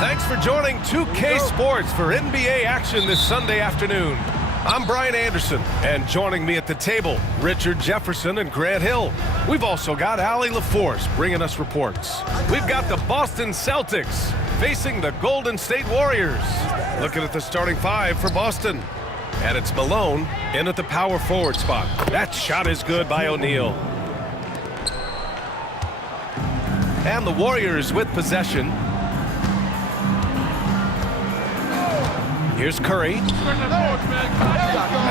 Thanks for joining 2K Sports for NBA action this Sunday afternoon. I'm Brian Anderson, and joining me at the table, Richard Jefferson and Grant Hill. We've also got Allie LaForce bringing us reports. We've got the Boston Celtics facing the Golden State Warriors. Looking at the starting five for Boston. And it's Malone in at the power forward spot. That shot is good by O'Neal. And the Warriors with possession. Here's Curry.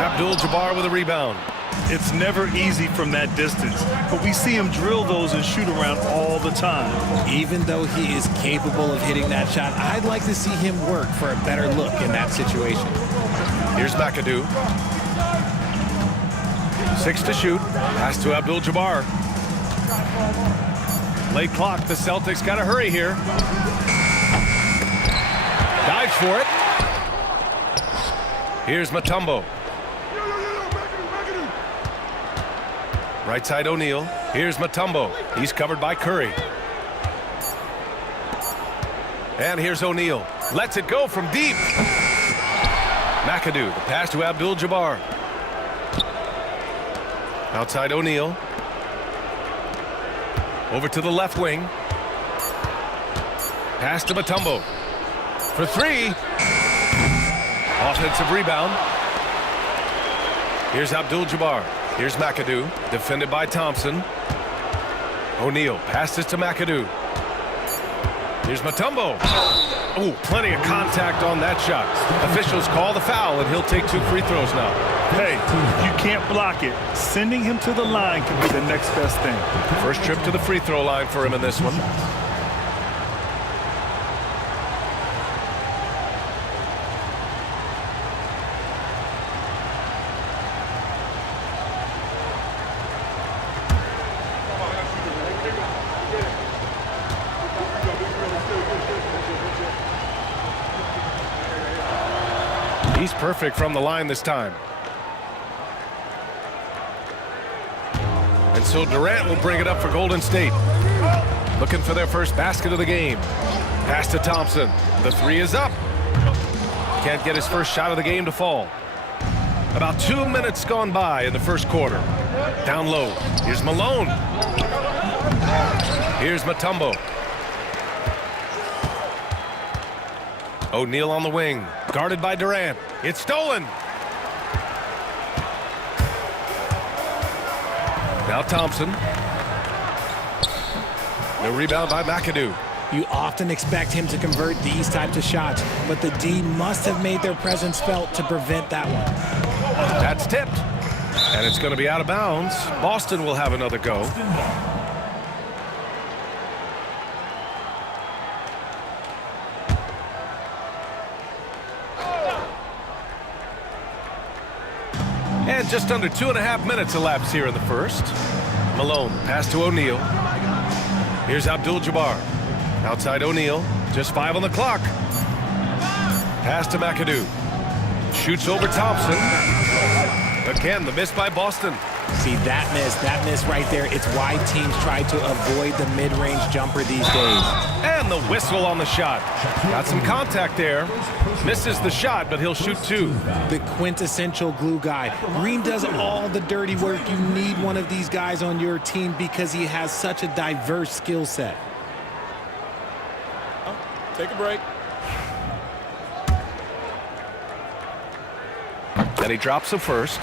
Abdul-Jabbar with a rebound. It's never easy from that distance, but we see him drill those and shoot around all the time. Even though he is capable of hitting that shot, I'd like to see him work for a better look in that situation. Here's McAdoo. 6 to shoot. Pass to Abdul-Jabbar. Late clock. The Celtics got to hurry here. Dives for it. Here's Mutombo. Right side O'Neal. Here's Mutombo. He's covered by Curry. And here's O'Neal. Lets it go from deep. McAdoo. The pass to Abdul-Jabbar. Outside O'Neal. Over to the left wing. Pass to Mutombo. For three. Offensive rebound. Here's Abdul-Jabbar. Here's McAdoo. Defended by Thompson. O'Neal passes to McAdoo. Here's Mutombo. Oh, plenty of contact on that shot. Officials call the foul, and he'll take 2 free throws now. Hey, you can't block it. Sending him to the line can be the next best thing. First trip to the free throw line for him in this one. He's perfect from the line this time. And so Durant will bring it up for Golden State. Looking for their first basket of the game. Pass to Thompson. The three is up. Can't get his first shot of the game to fall. About 2 minutes gone by in the first quarter. Down low. Here's Malone. Here's Mutombo. O'Neal on the wing. Guarded by Durant. It's stolen. Now Thompson. The rebound by McAdoo. You often expect him to convert these types of shots, but the D must have made their presence felt to prevent that one. That's tipped. And it's going to be out of bounds. Boston will have another go. And just under 2.5 minutes elapsed here in the first. Malone, pass to O'Neal. Here's Abdul-Jabbar. Outside O'Neal, just 5 on the clock. Pass to McAdoo. Shoots over Thompson. Again, the miss by Boston. See, that miss right there, it's why teams try to avoid the mid-range jumper these days. And the whistle on the shot. Got some contact there. Misses the shot, but he'll shoot 2. The quintessential glue guy. Green does all the dirty work. You need one of these guys on your team because he has such a diverse skill set. Take a break. And he drops the first.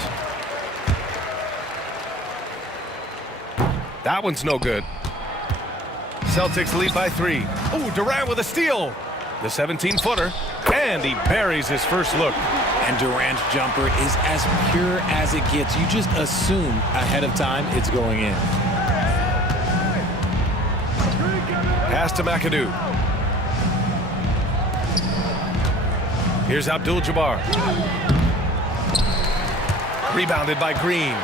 That one's no good. Celtics lead by 3. Oh, Durant with a steal. The 17-footer. And he buries his first look. And Durant's jumper is as pure as it gets. You just assume ahead of time it's going in. Pass to McAdoo. Here's Abdul-Jabbar. Rebounded by Green.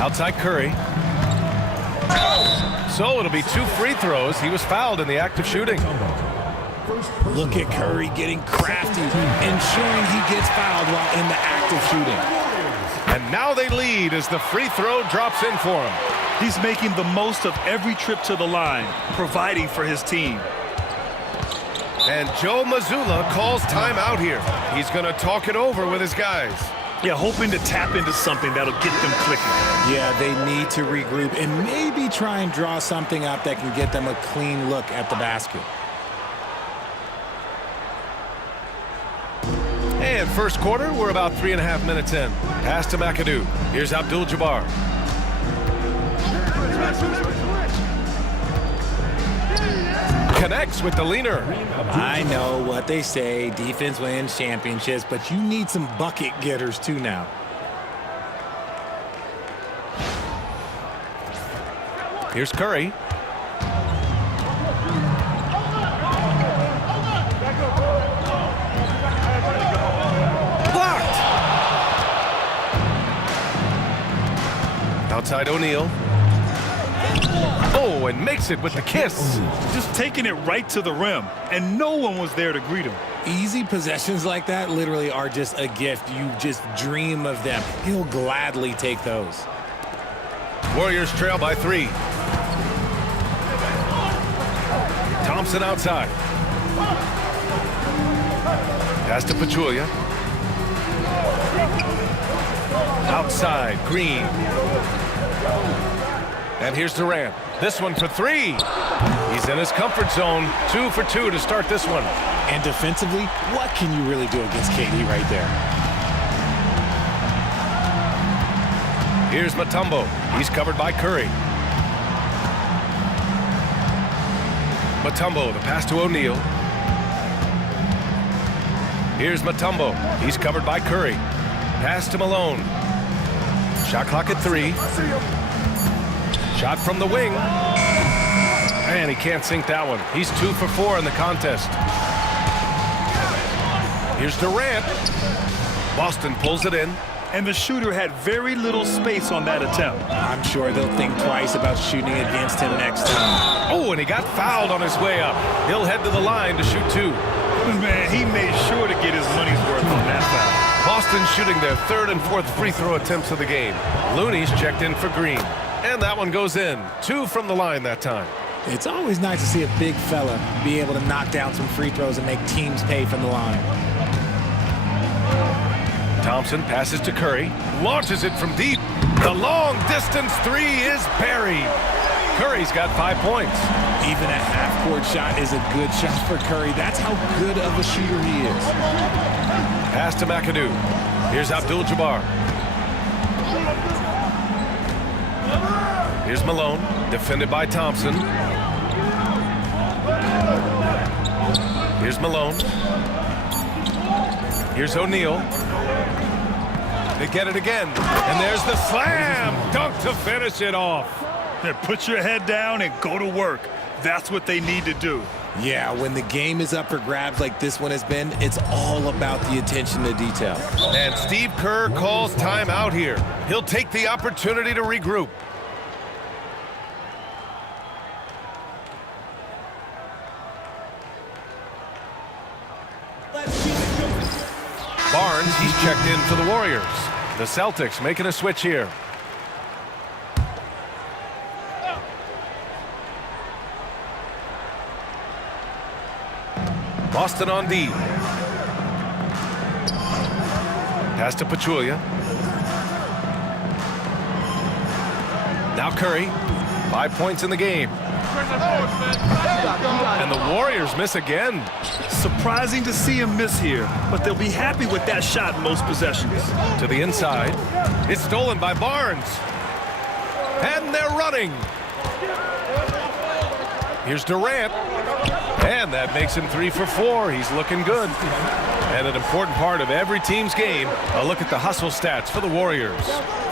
Outside Curry. So it'll be 2 free throws. He was fouled in the act of shooting. Look at Curry getting crafty, ensuring he gets fouled while in the act of shooting. And now they lead as the free throw drops in for him. He's making the most of every trip to the line, providing for his team. And Joe Mazzulla calls timeout here. He's going to talk it over with his guys. Yeah, hoping to tap into something that'll get them clicking. Yeah, they need to regroup and maybe try and draw something up that can get them a clean look at the basket. And first quarter, we're about 3.5 minutes in. Pass to McAdoo. Here's Abdul-Jabbar. Connects with the leaner. I know what they say, defense wins championships, but you need some bucket getters too now. Here's Curry. Blocked. Outside O'Neal. Oh, and makes it with the kiss. Just taking it right to the rim, and no one was there to greet him. Easy possessions like that literally are just a gift. You just dream of them. He'll gladly take those. Warriors trail by 3. Thompson outside. Pass to Pachulia. Outside, Green. And here's Durant. This one for 3. He's in his comfort zone. 2 for 2 to start this one. And defensively, what can you really do against KD right there? Here's Mutombo. He's covered by Curry. Mutombo, the pass to O'Neal. Here's Mutombo. He's covered by Curry. Pass to Malone. Shot clock at 3. Shot from the wing. And he can't sink that one. He's 2 for 4 in the contest. Here's Durant. Boston pulls it in. And the shooter had very little space on that attempt. I'm sure they'll think twice about shooting against him next time. Oh, and he got fouled on his way up. He'll head to the line to shoot 2. Man, he made sure to get his money's worth on that foul. Boston shooting their 3rd and 4th free throw attempts of the game. Looney's checked in for Green. And that one goes in. 2 from the line that time. It's always nice to see a big fella be able to knock down some free throws and make teams pay from the line. Thompson passes to Curry. Launches it from deep. The long distance 3 is buried. Curry's got 5 points. Even a half-court shot is a good shot for Curry. That's how good of a shooter he is. Pass to McAdoo. Here's Abdul-Jabbar. Here's Malone, defended by Thompson. Here's Malone. Here's O'Neal. They get it again. And there's the slam dunk to finish it off. Yeah, put your head down and go to work. That's what they need to do. Yeah, when the game is up for grabs like this one has been, it's all about the attention to detail. And Steve Kerr calls timeout here. He'll take the opportunity to regroup. Barnes, he's checked in for the Warriors. The Celtics making a switch here. Boston on D. Pass to Pachulia. Now Curry. 5 points in the game. And the Warriors miss again. Surprising to see him miss here, but they'll be happy with that shot in most possessions. To the inside. It's stolen by Barnes. And they're running. Here's Durant. And that makes him 3 for 4. He's looking good. And an important part of every team's game, a look at the hustle stats for the Warriors.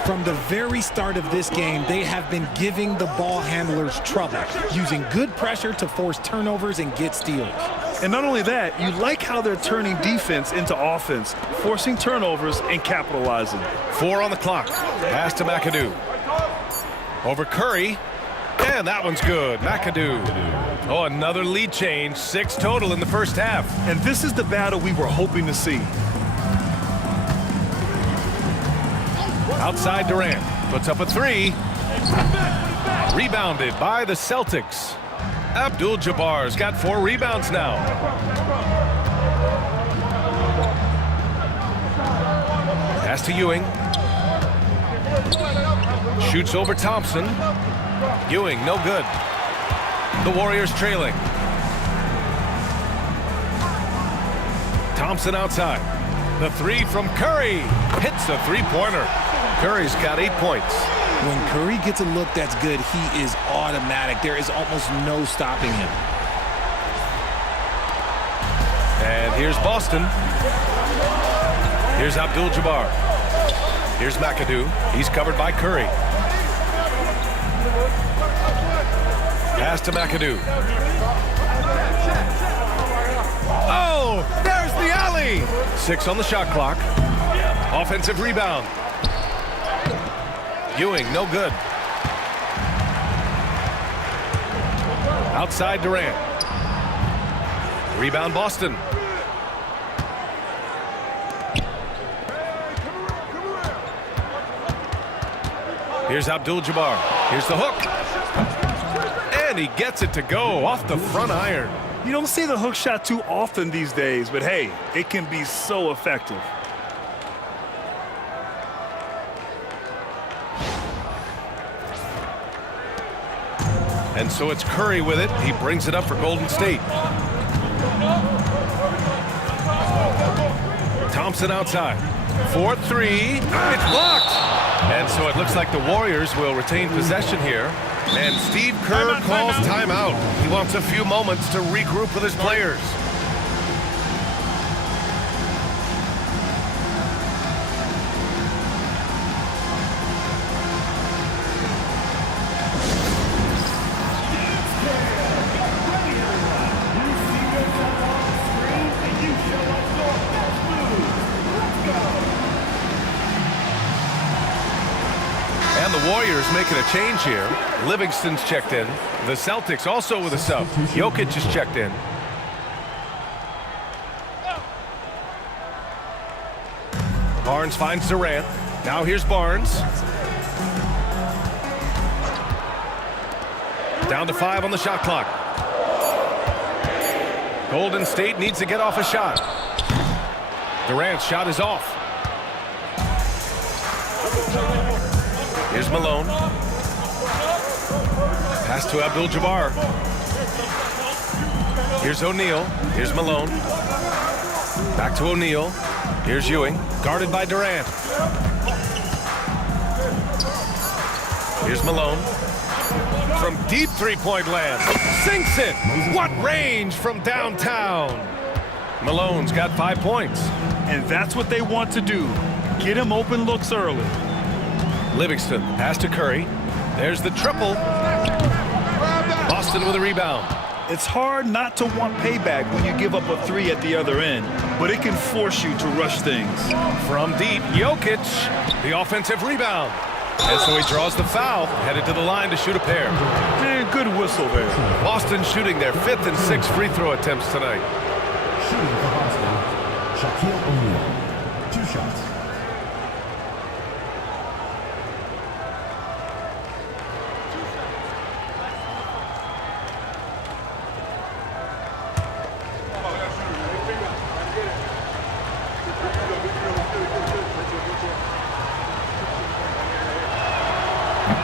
From the very start of this game, they have been giving the ball handlers trouble, using good pressure to force turnovers and get steals. And not only that, you like how they're turning defense into offense, forcing turnovers and capitalizing. 4 on the clock. Pass to McAdoo. Over Curry. And that one's good. McAdoo. Oh, another lead change. 6 total in the first half. And this is the battle we were hoping to see. Outside Durant. Puts up a 3. Rebounded by the Celtics. Abdul-Jabbar's got 4 rebounds now. Pass to Ewing. Shoots over Thompson. Ewing, no good. The Warriors trailing. Thompson outside. The 3 from Curry. Hits a 3-pointer. Curry's got 8 points. When Curry gets a look that's good, he is automatic. There is almost no stopping him. And here's Boston. Here's Abdul-Jabbar. Here's McAdoo. He's covered by Curry. Pass to McAdoo. Oh, there's the alley. 6 on the shot clock. Offensive rebound. Ewing, no good. Outside Durant. Rebound Boston. Here's Abdul-Jabbar. Here's the hook. And he gets it to go off the front iron. You don't see the hook shot too often these days, but hey, it can be so effective. And so it's Curry with it. He brings it up for Golden State. Thompson outside. 4-3. It's blocked. And so it looks like the Warriors will retain possession here. And Steve Kerr calls timeout. He wants a few moments to regroup with his players. And the Warriors making a change here. Livingston's checked in. The Celtics also with a sub. Jokic is checked in. Barnes finds Durant. Now here's Barnes. Down to 5 on the shot clock. Golden State needs to get off a shot. Durant's shot is off. Here's Malone. Pass to Abdul-Jabbar. Here's O'Neal. Here's Malone. Back to O'Neal. Here's Ewing. Guarded by Durant. Here's Malone. From deep three-point land. Sinks it. What range from downtown. Malone's got 5 points. And that's what they want to do. Get him open looks early. Livingston, pass to Curry. There's the triple. Boston with a rebound. It's hard not to want payback when you give up a 3 at the other end, but it can force you to rush things. From deep, Jokic, the offensive rebound. And so he draws the foul, headed to the line to shoot a pair. And good whistle there. Boston shooting their 5th and 6th free throw attempts tonight. Shooting for Boston, Shaquille O'Neal. 2 shots.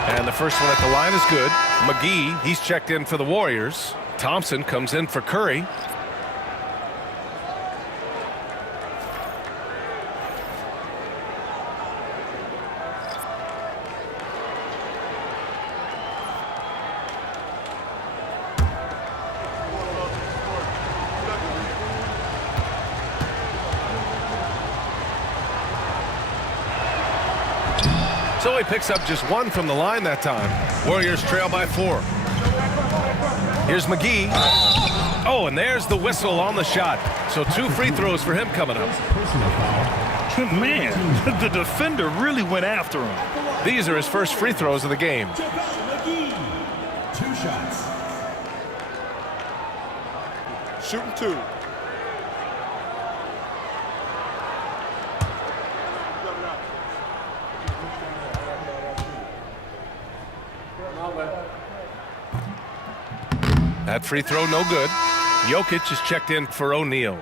And the first one at the line is good. McGee, he's checked in for the Warriors. Thompson comes in for Curry. So he picks up just 1 from the line that time. Warriors trail by 4. Here's McGee. Oh, and there's the whistle on the shot. So 2 free throws for him coming up. Man, the defender really went after him. These are his first free throws of the game. 2 shots. Shooting 2. That free throw no good. Jokic is checked in for O'Neal.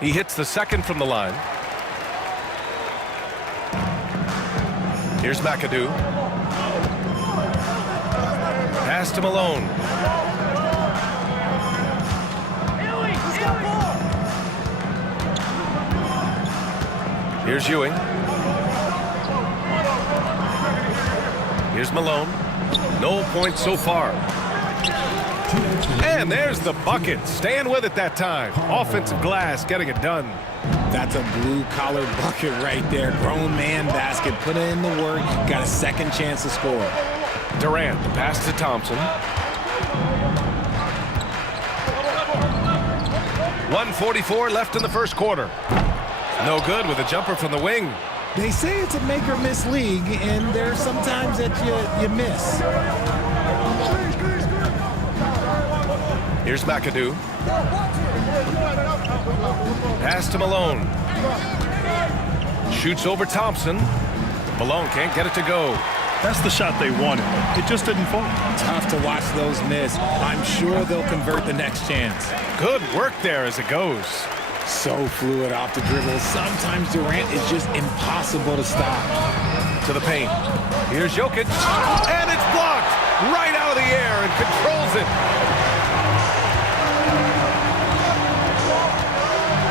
He hits the second from the line. Here's McAdoo. Pass to Malone. Here's Ewing. Here's Malone. No points so far. And there's the bucket. Staying with it that time. Offensive glass getting it done. That's a blue-collar bucket right there. Grown man basket. Put in the work. Got a second chance to score. Durant, the pass to Thompson. 1:44 left in the first quarter. No good with a jumper from the wing. They say it's a make-or-miss league, and there's sometimes that you miss. Here's McAdoo. Pass to Malone. Shoots over Thompson. Malone can't get it to go. That's the shot they wanted. It just didn't fall. Tough to watch those miss. I'm sure they'll convert the next chance. Good work there as it goes. So fluid off the dribble. Sometimes Durant is just impossible to stop. To the paint. Here's Jokic. And it's blocked right out of the air and controls it.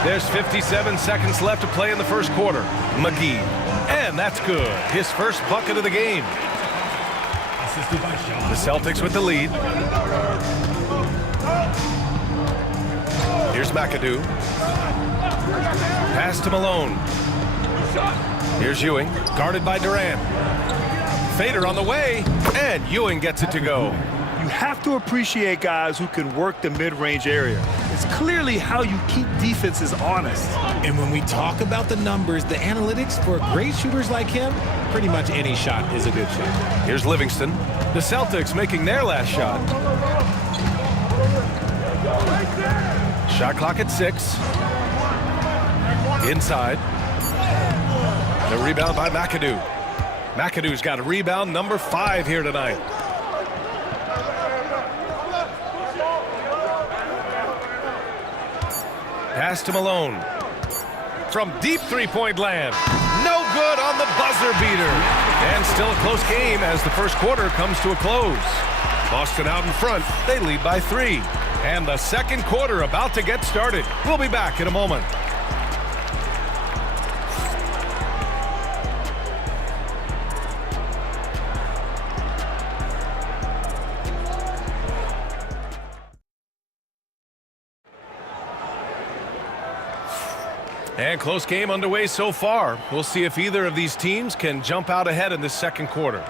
There's 57 seconds left to play in the first quarter. McGee. And that's good. His first bucket of the game. The Celtics with the lead. Here's McAdoo. Pass to Malone. Here's Ewing. Guarded by Durant. Fader on the way. And Ewing gets it to go. You have to appreciate guys who can work the mid-range area. It's clearly how you keep defenses honest. And when we talk about the numbers, the analytics for great shooters like him, pretty much any shot is a good shot. Here's Livingston. The Celtics making their last shot. Shot clock at 6. Inside. The rebound by McAdoo. McAdoo's got a rebound number 5 here tonight. Pass to Malone. From deep three-point land. No good on the buzzer beater. And still a close game as the first quarter comes to a close. Boston out in front. They lead by 3. And the second quarter about to get started. We'll be back in a moment. And close game underway so far. We'll see if either of these teams can jump out ahead in this second quarter.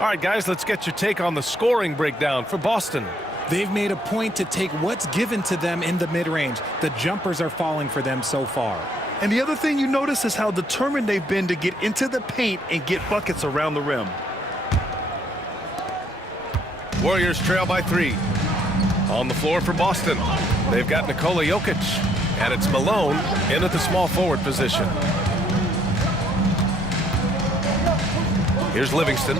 All right, guys, let's get your take on the scoring breakdown for Boston. They've made a point to take what's given to them in the mid-range. The jumpers are falling for them so far. And the other thing you notice is how determined they've been to get into the paint and get buckets around the rim. Warriors trail by 3. On the floor for Boston, they've got Nikola Jokic. And it's Malone in at the small forward position. Here's Livingston.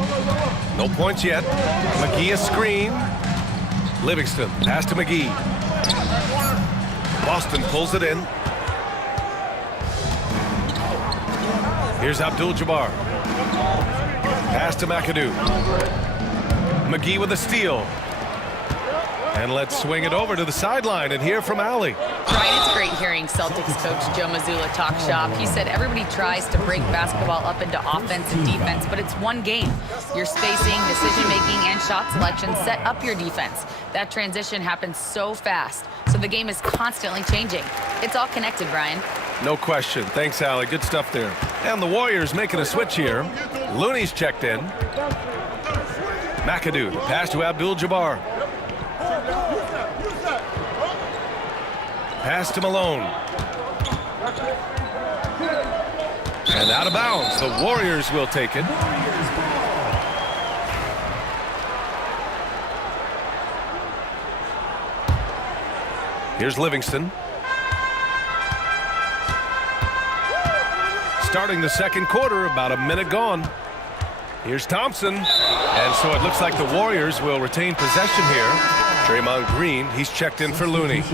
No points yet. McGee a screen. Livingston, pass to McGee. Boston pulls it in. Here's Abdul-Jabbar. Pass to McAdoo. McGee with a steal. And let's swing it over to the sideline and hear from Allie. Brian, it's great hearing Celtics coach Joe Mazzulla talk shop. He said everybody tries to break basketball up into offense and defense, but it's one game. Your spacing, decision-making, and shot selection set up your defense. That transition happens so fast, so the game is constantly changing. It's all connected, Brian. No question. Thanks, Allie. Good stuff there. And the Warriors making a switch here. Looney's checked in. McAdoo, pass to Abdul-Jabbar. Pass to Malone. And out of bounds. The Warriors will take it. Here's Livingston. Starting the second quarter, about a minute gone. Here's Thompson. And so it looks like the Warriors will retain possession here. Draymond Green, he's checked in for Looney.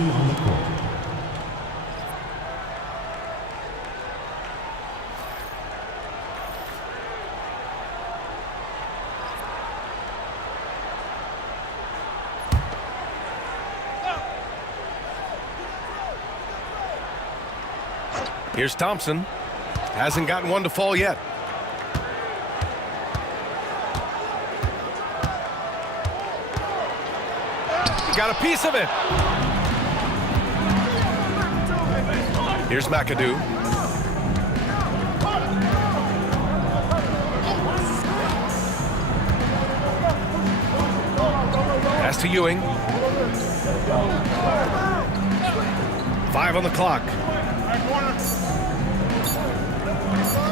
Here's Thompson. Hasn't gotten one to fall yet. He got a piece of it. Here's McAdoo. Pass to Ewing. 5 on the clock.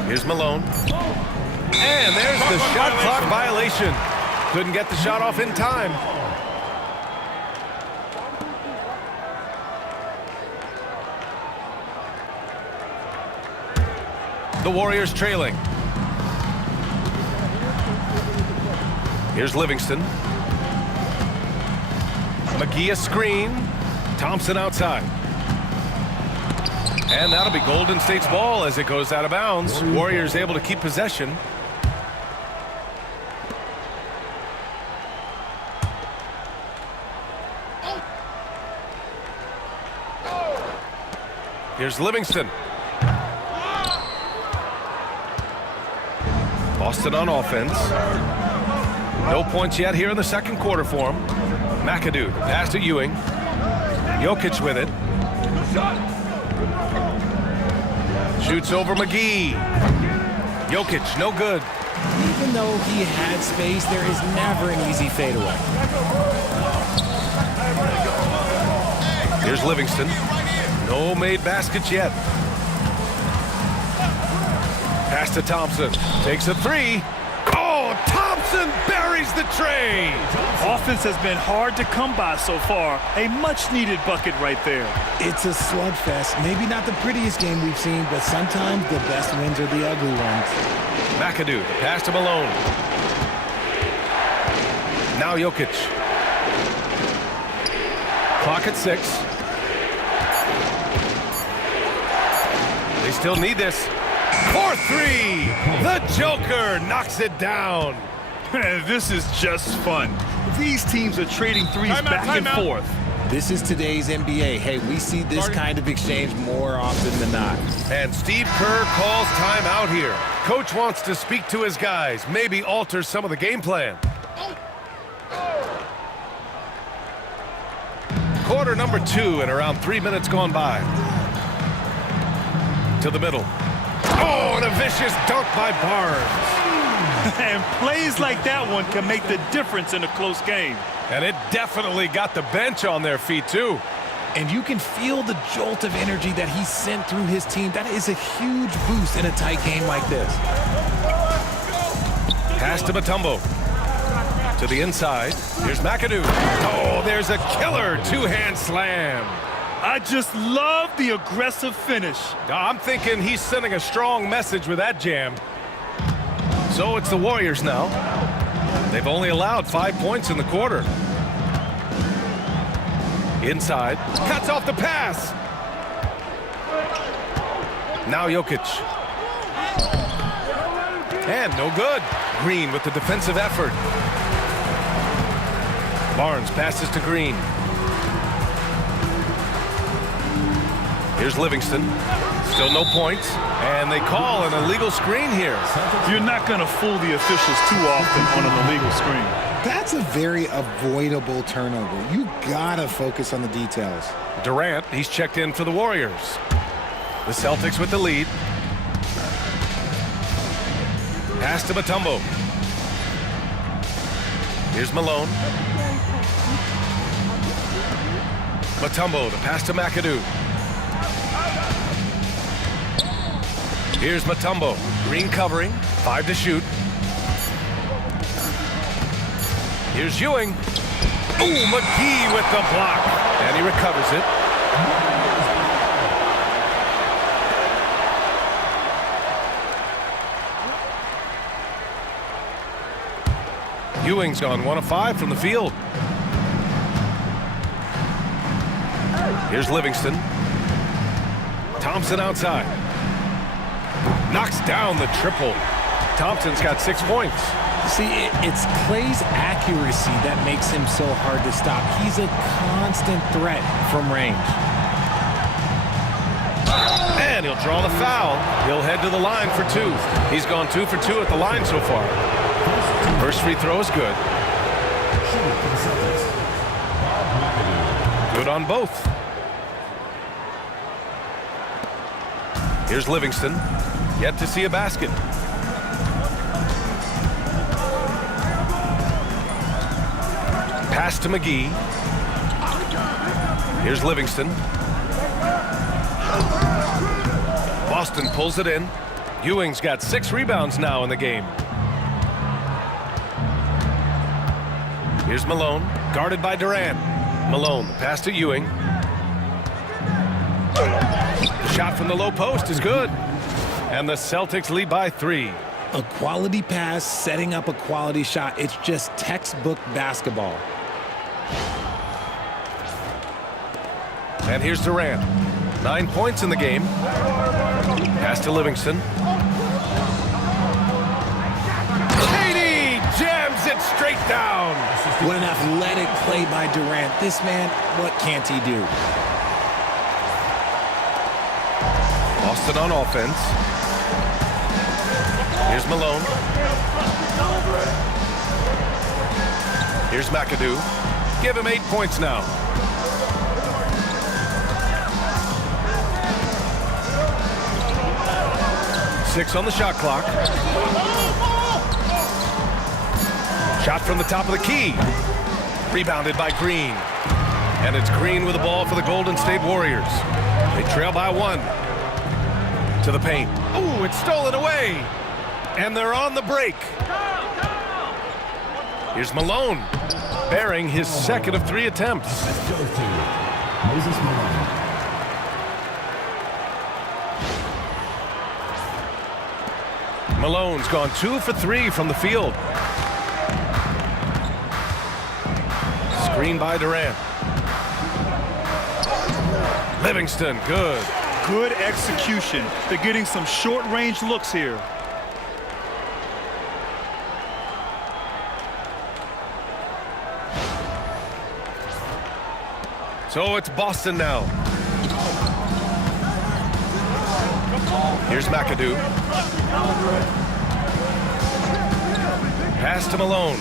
Here's Malone. And there's the shot clock violation. Couldn't get the shot off in time. The Warriors trailing. Here's Livingston. McGee a screen. Thompson outside. And that'll be Golden State's ball as it goes out of bounds. Warriors able to keep possession. Here's Livingston. Boston on offense. No points yet here in the second quarter for him. McAdoo, pass to Ewing. Jokic with it. Shoots over McGee. Jokic, no good. Even though he had space, there is never an easy fadeaway. Here's Livingston. No made baskets yet. Pass to Thompson. Takes a three. Oh, Thompson buries the tray. Offense has been hard to come by so far. A much-needed bucket right there. It's a slugfest. Maybe not the prettiest game we've seen, but sometimes the best wins are the ugly ones. McAdoo, pass to Malone. Now Jokic. Clock at 6. They still need this. 4-3. The Joker knocks it down. This is just fun. These teams are trading threes back and forth. This is today's NBA. Hey, we see this kind of exchange more often than not. And Steve Kerr calls timeout here. Coach wants to speak to his guys, maybe alter some of the game plan. Quarter number 2 and around 3 minutes gone by. To the middle. Oh, and a vicious dunk by Barnes. And plays like that one can make the difference in a close game. And it definitely got the bench on their feet, too. And you can feel the jolt of energy that he sent through his team. That is a huge boost in a tight game like this. Pass to Mutombo. To the inside. Here's McAdoo. Oh, there's a killer two-hand slam. I just love the aggressive finish. I'm thinking he's sending a strong message with that jam. So it's the Warriors now. They've only allowed 5 points in the quarter. Inside. Cuts off the pass. Now Jokic. And no good. Green with the defensive effort. Barnes passes to Green. Here's Livingston. Still no points. And they call an illegal screen here. You're not going to fool the officials too often on an illegal screen. That's a very avoidable turnover. You gotta focus on the details. Durant, he's checked in for the Warriors. The Celtics with the lead. Pass to Mutombo. Here's Malone. Mutombo, the pass to McAdoo. Here's Mutombo. Green covering. 5 to shoot. Here's Ewing. Ooh, McGee with the block. And he recovers it. Ewing's gone 1 of 5 from the field. Here's Livingston. Thompson outside. Knocks down the triple. Thompson's got 6 points. See, it's Clay's accuracy that makes him so hard to stop. He's a constant threat from range. And he'll draw the foul. He'll head to the line for 2. He's gone 2 for 2 at the line so far. First free throw is good. Good on both. Here's Livingston. Yet to see a basket. Pass to McGee. Here's Livingston. Boston pulls it in. Ewing's got 6 rebounds now in the game. Here's Malone, guarded by Durant. Malone, pass to Ewing. The shot from the low post is good. And the Celtics lead by 3. A quality pass, setting up a quality shot. It's just textbook basketball. And here's Durant. 9 points in the game. Pass to Livingston. Jams it straight down. What an athletic play by Durant. This man, what can't he do? Boston on offense. Here's Malone. Here's McAdoo. Give him 8 points now. Six on the shot clock. Shot from the top of the key. Rebounded by Green. And it's Green with the ball for the Golden State Warriors. They trail by 1. To the paint. Ooh, it's stolen away. And they're on the break. Here's Malone. Bearing his second of 3 attempts. Moses Malone. Malone's gone 2 for 3 from the field. Screen by Durant. Livingston, good. Good execution. They're getting some short-range looks here. So it's Boston now. Here's McAdoo. Pass to Malone.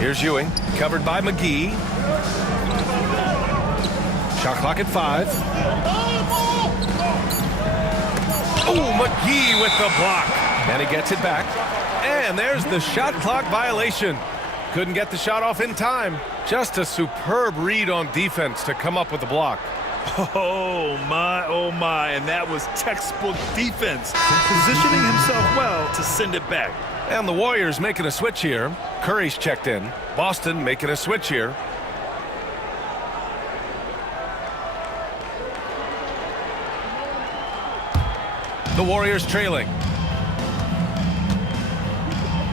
Here's Ewing, covered by McGee. Shot clock at 5. Oh, McGee with the block. And he gets it back. And there's the shot clock violation. Couldn't get the shot off in time. Just a superb read on defense to come up with the block. Oh my, and that was textbook defense. Positioning himself well to send it back. And the Warriors making a switch here. Curry's checked in. Boston making a switch here. The Warriors trailing.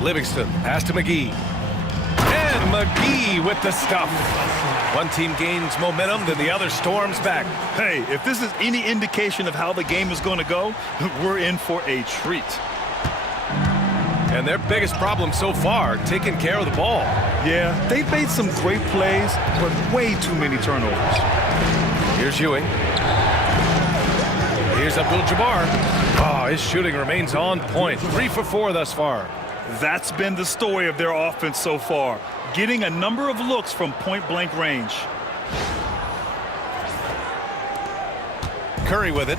Livingston, pass to McGee. And McGee with the stuff. One team gains momentum, then the other storms back. Hey, if this is any indication of how the game is going to go, we're in for a treat. And their biggest problem so far, taking care of the ball. Yeah, they've made some great plays, but way too many turnovers. Here's Ewing. Here's Abdul-Jabbar. Oh, his shooting remains on point. 3 for 4 thus far. That's been the story of their offense so far, getting a number of looks from point-blank range. Curry with it.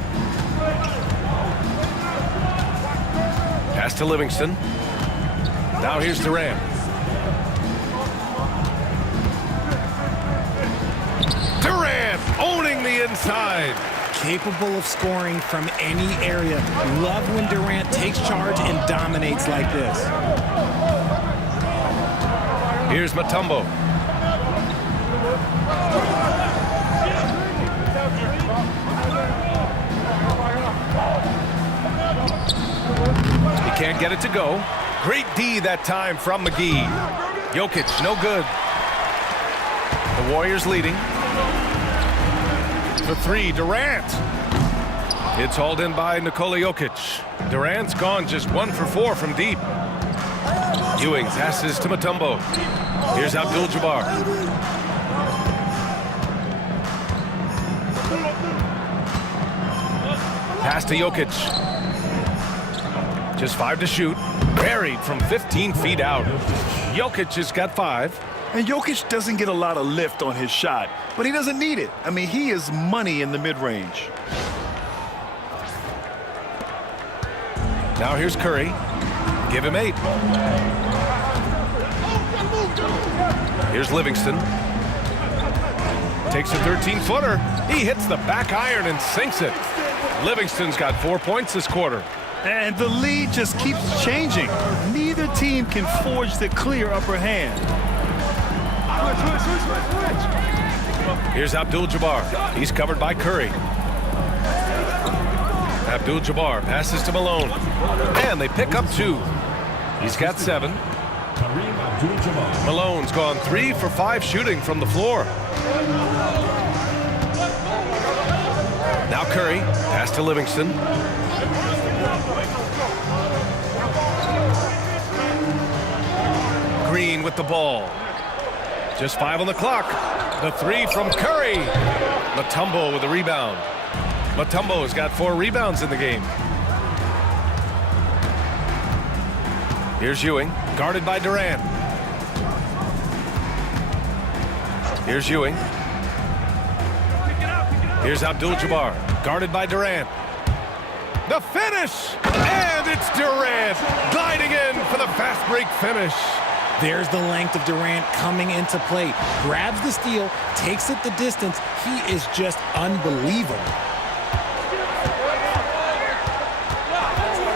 Pass to Livingston. Now here's Durant. Durant owning the inside. capable of scoring from any area. Love when Durant takes charge and dominates like this. Here's Mutombo. He can't get it to go. Great D that time from McGee. Jokic, no good. The Warriors leading. For three, Durant. It's hauled in by Nikola Jokic. Durant's gone just 1 for 4 from deep. Ewing passes to Mutombo. Here's Abdul-Jabbar. Pass to Jokic. Just 5 to shoot. Buried from 15 feet out. Jokic has got 5. And Jokic doesn't get a lot of lift on his shot, but he doesn't need it. I mean, he is money in the mid-range. Now here's Curry. Give him 8. Here's Livingston. Takes a 13-footer. He hits the back iron and sinks it. Livingston's got 4 points this quarter. And the lead just keeps changing. Neither team can forge the clear upper hand. Here's Abdul-Jabbar. He's covered by Curry. Abdul-Jabbar passes to Malone. And they pick up 2. He's got 7. Malone's gone 3 for 5 shooting from the floor. Now Curry. Pass to Livingston. Green with the ball. Just 5 on the clock. The 3 from Curry. Mutombo with the rebound. Mutombo's got 4 rebounds in the game. Here's Ewing, guarded by Durant. Here's Ewing. Here's Abdul-Jabbar, guarded by Durant. The finish! And it's Durant gliding in for the fast break finish. There's the length of Durant coming into play. Grabs the steal, takes it the distance. He is just unbelievable.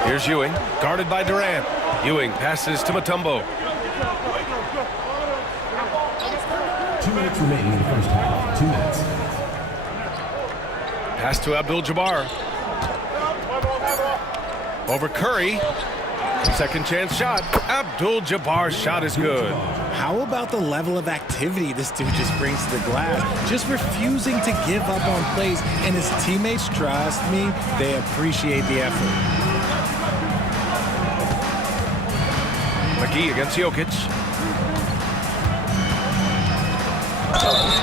Here's Ewing, guarded by Durant. Ewing passes to Mutombo. 2 minutes remaining in the first half. 2 minutes. Pass to Abdul-Jabbar. Over Curry. Second chance shot. Abdul-Jabbar's shot is good. How about the level of activity this dude just brings to the glass? Just refusing to give up on plays, and his teammates, trust me, they appreciate the effort. McGee against Jokic.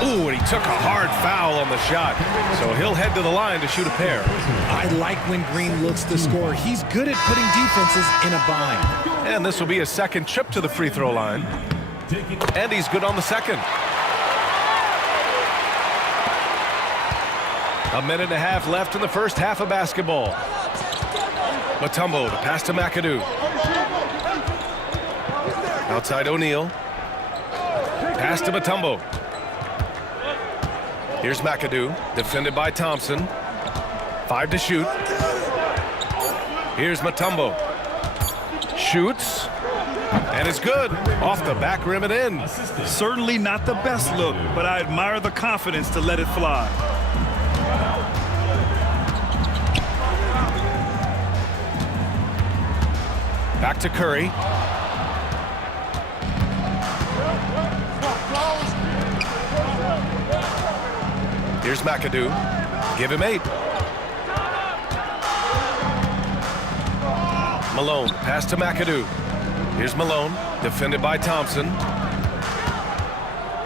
Ooh, and he took a hard foul on the shot. So he'll head to the line to shoot a pair. I like when Green looks to score. He's good at putting defenses in a bind. And this will be his second trip to the free throw line. And he's good on the second. A minute and a half left in the first half of basketball. Mutombo to pass to McAdoo. Outside O'Neal. Pass to Mutombo. Here's McAdoo, defended by Thompson. 5 to shoot. Here's Mutombo. Shoots. And it's good. Off the back rim and in. Certainly not the best look, but I admire the confidence to let it fly. Back to Curry. Here's McAdoo. Give him 8. Malone, pass to McAdoo. Here's Malone, defended by Thompson.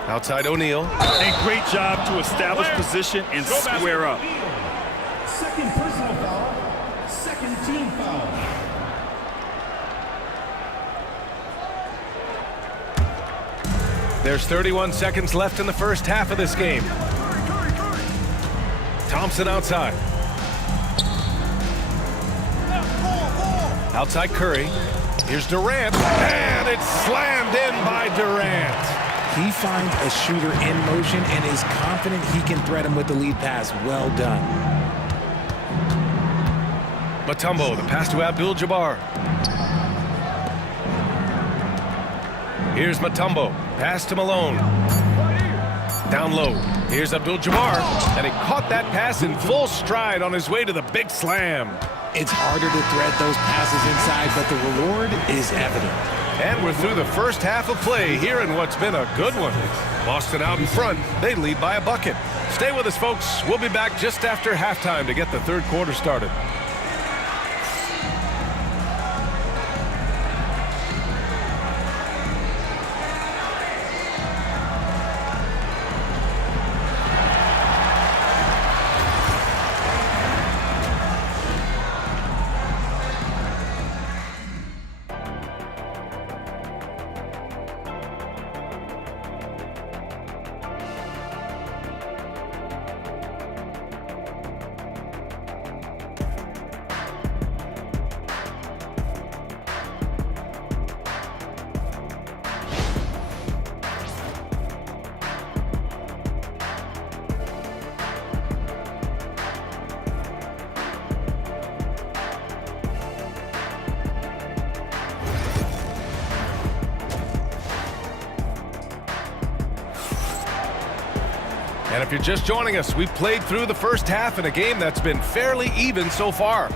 Outside O'Neal. A great job to establish position and square up. Second personal foul. Second team foul. There's 31 seconds left in the first half of this game. Thompson outside. Outside Curry. Here's Durant. And it's slammed in by Durant. He finds a shooter in motion and is confident he can threat him with the lead pass. Well done. Mutombo, the pass to Abdul-Jabbar. Here's Mutombo, pass to Malone. Down low, here's Abdul-Jabbar, and he caught that pass in full stride on his way to the big slam. It's harder to thread those passes inside, but the reward is evident. And we're through the first half of play here in what's been a good one. Boston out in front. They lead by a bucket. Stay with us, folks. We'll be back just after halftime to get the third quarter started. And if you're just joining us, we've played through the first half in a game that's been fairly even so far.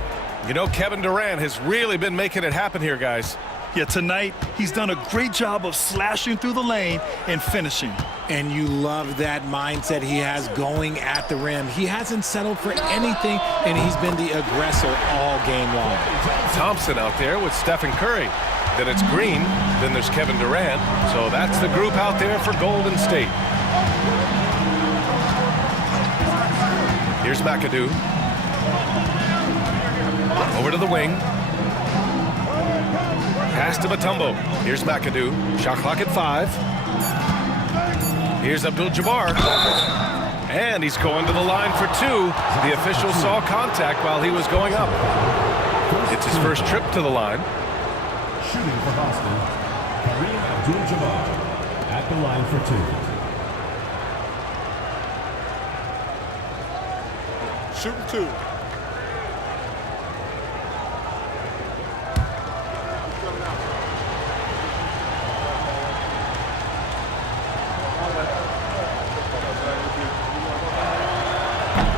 You know, Kevin Durant has really been making it happen here, guys. Yeah, tonight, he's done a great job of slashing through the lane and finishing. And you love that mindset he has going at the rim. He hasn't settled for anything, and he's been the aggressor all game long. Thompson out there with Stephen Curry. Then it's Green. Then there's Kevin Durant. So that's the group out there for Golden State. Here's McAdoo. Over to the wing. Pass to Mutombo. Here's McAdoo. Shot clock at 5. Here's Abdul-Jabbar. And he's going to the line for 2. The official saw contact while he was going up. It's his first trip to the line. Shooting for Boston, Kareem Abdul-Jabbar at the line for 2. Shooting 2.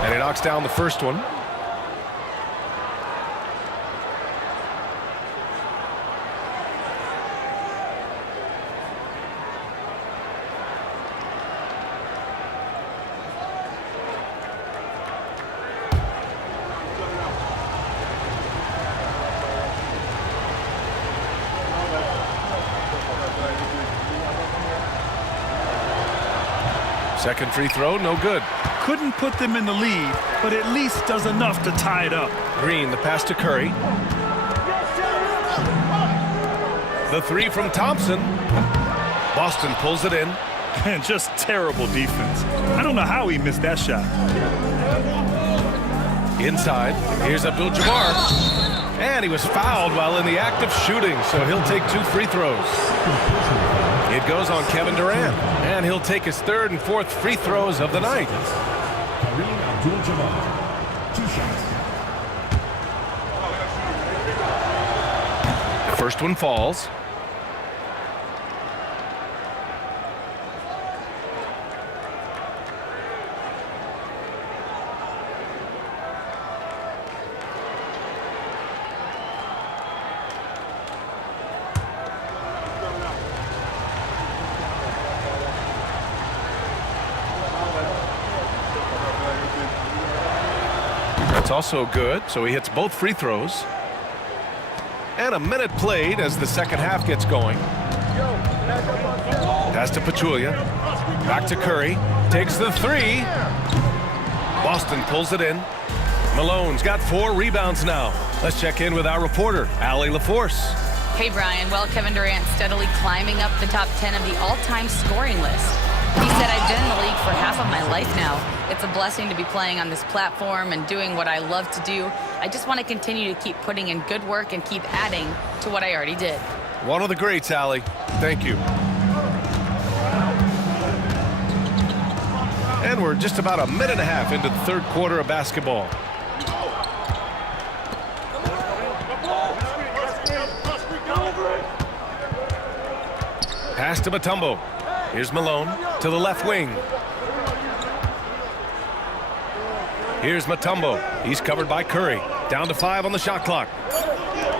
And he knocks down the first one. Second free throw, no good. Couldn't put them in the lead, but at least does enough to tie it up. Green, the pass to Curry. The 3 from Thompson. Boston pulls it in. And just terrible defense. I don't know how he missed that shot. Inside, here's Abdul-Jabbar. And he was fouled while in the act of shooting, so he'll take 2 free throws. It goes on Kevin Durant, and he'll take his 3rd and 4th free throws of the night. Kareem Abdul-Jabbar, 2 shots. The first one falls. That's also good, so he hits both free throws. And a minute played as the second half gets going. Pass to Pachulia. Back to Curry. Takes the 3. Boston pulls it in. Malone's got 4 rebounds now. Let's check in with our reporter, Allie LaForce. Hey, Brian. Well, Kevin Durant steadily climbing up the top 10 of the all-time scoring list. He said, I've been in the league for half of my life now. It's a blessing to be playing on this platform and doing what I love to do. I just want to continue to keep putting in good work and keep adding to what I already did. One of the greats, Allie. Thank you. And we're just about a minute and a half into the third quarter of basketball. Pass to Mutombo. Here's Malone to the left wing. Here's Mutombo. He's covered by Curry. Down to 5 on the shot clock.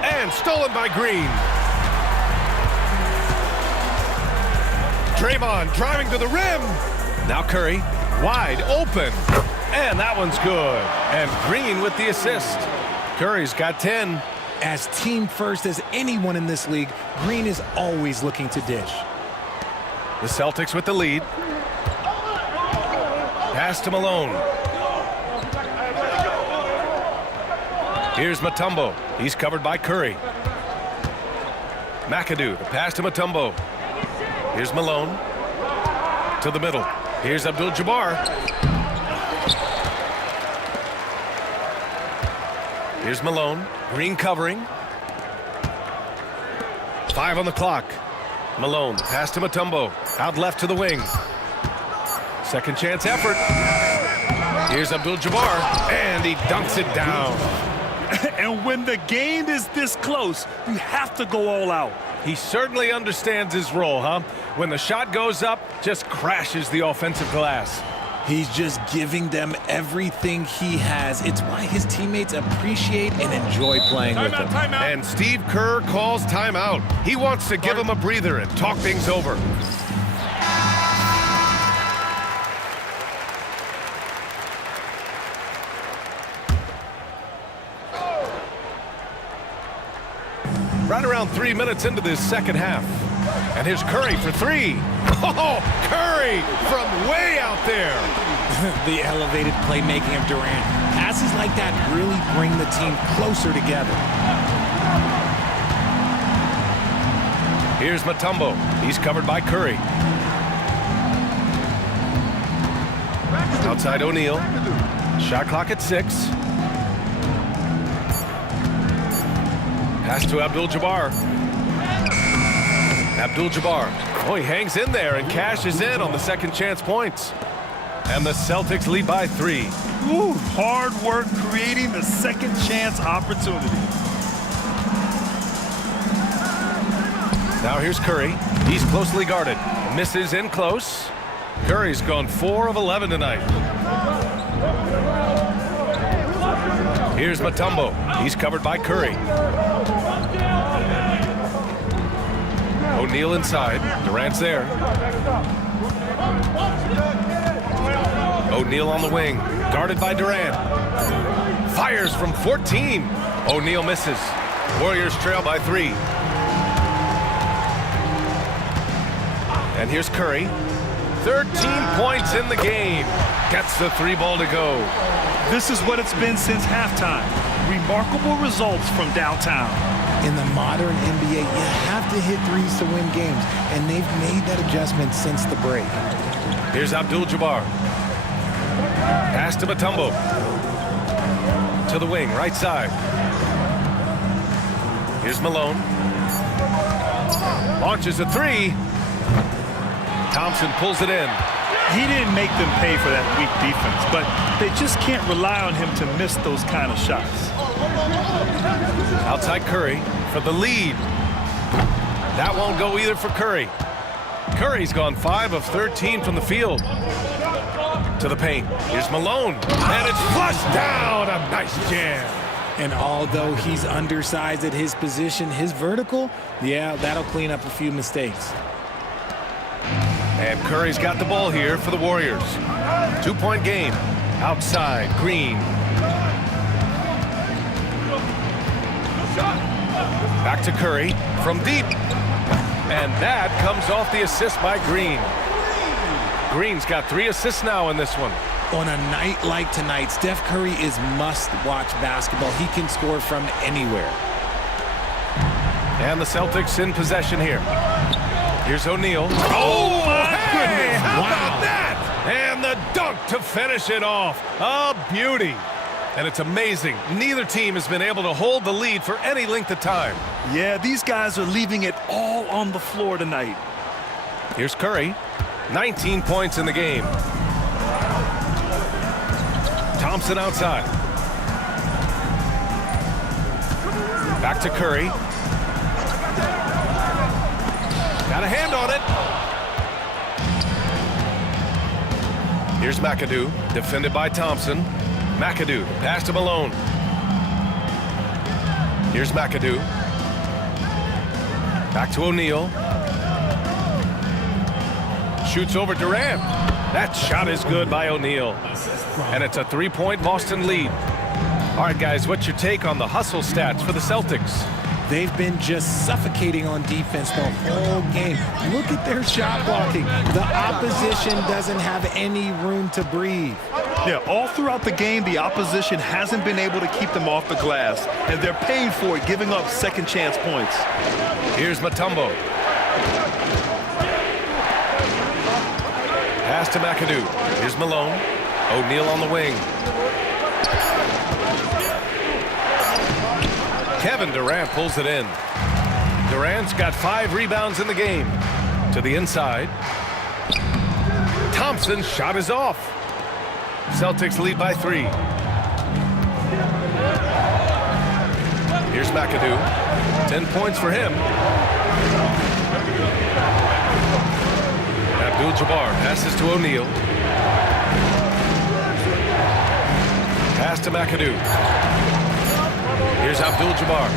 And stolen by Green. Draymond driving to the rim. Now Curry, wide open. And that one's good. And Green with the assist. Curry's got 10. As team first as anyone in this league, Green is always looking to dish. The Celtics with the lead. Pass to Malone. Here's Mutombo. He's covered by Curry. McAdoo, the pass to Mutombo. Here's Malone. To the middle. Here's Abdul-Jabbar. Here's Malone. Green covering. 5 on the clock. Malone, pass to Mutombo. Out left to the wing. Second chance effort. Here's Abdul-Jabbar. And he dunks it down. And when the game is this close, you have to go all out. He certainly understands his role, huh? When the shot goes up, just crashes the offensive glass. He's just giving them everything he has. It's why his teammates appreciate and enjoy playing with him. And Steve Kerr calls timeout. He wants to give him a breather and talk things over. Right around 3 minutes into this second half. And here's Curry for 3. Oh, Curry from way out there. The elevated playmaking of Durant. Passes like that really bring the team closer together. Here's Mutombo. He's covered by Curry. Outside O'Neal. Shot clock at 6. Pass to Abdul-Jabbar. Abdul-Jabbar. Oh, he hangs in there and cashes in on the second chance points. And the Celtics lead by 3. Ooh, hard work creating the second chance opportunity. Now here's Curry. He's closely guarded. Misses in close. Curry's gone 4 of 11 tonight. Here's Mutombo. He's covered by Curry. O'Neal inside. Durant's there. O'Neal on the wing. Guarded by Durant. Fires from 14. O'Neal misses. Warriors trail by 3. And here's Curry. 13 points in the game. Gets the 3 ball to go. This is what it's been since halftime. Remarkable results from downtown. In the modern NBA, you have to hit threes to win games, and they've made that adjustment since the break. Here's Abdul-Jabbar. Pass to Mutombo. To the wing, right side. Here's Malone. Launches a 3. Thompson pulls it in. He didn't make them pay for that weak defense, but they just can't rely on him to miss those kind of shots. Outside Curry for the lead. That won't go either for Curry. Curry's gone 5 of 13 from the field. To the paint. Here's Malone. And it's flushed down. A nice jam. And although he's undersized at his position, his vertical, yeah, that'll clean up a few mistakes. And Curry's got the ball here for the Warriors. 2-point game. Outside, Green. Back to Curry from deep. And that comes off the assist by Green. Green's got 3 assists now in this one. On a night like tonight, Steph Curry is must-watch basketball. He can score from anywhere. And the Celtics in possession here. Here's O'Neal. Oh, my goodness. How about that? And the dunk to finish it off. A beauty. And it's amazing. Neither team has been able to hold the lead for any length of time. Yeah, these guys are leaving it all on the floor tonight. Here's Curry. 19 points in the game. Thompson outside. Back to Curry. Got a hand on it. Here's McAdoo, defended by Thompson. McAdoo, pass to Malone. Here's McAdoo. Back to O'Neal. Shoots over Durant. That shot is good by O'Neal. And it's a 3-point Boston lead. All right, guys, what's your take on the hustle stats for the Celtics? They've been just suffocating on defense the whole game. Look at their shot blocking. The opposition doesn't have any room to breathe. Yeah, all throughout the game, the opposition hasn't been able to keep them off the glass, and they're paying for it, giving up second chance points. Here's Mutombo. Pass to McAdoo. Here's Malone. O'Neal on the wing. Kevin Durant pulls it in. Durant's got 5 rebounds in the game. To the inside. Thompson's shot is off. Celtics lead by 3. Here's McAdoo. 10 points for him. Abdul-Jabbar passes to O'Neal. Pass to McAdoo. Here's Abdul-Jabbar.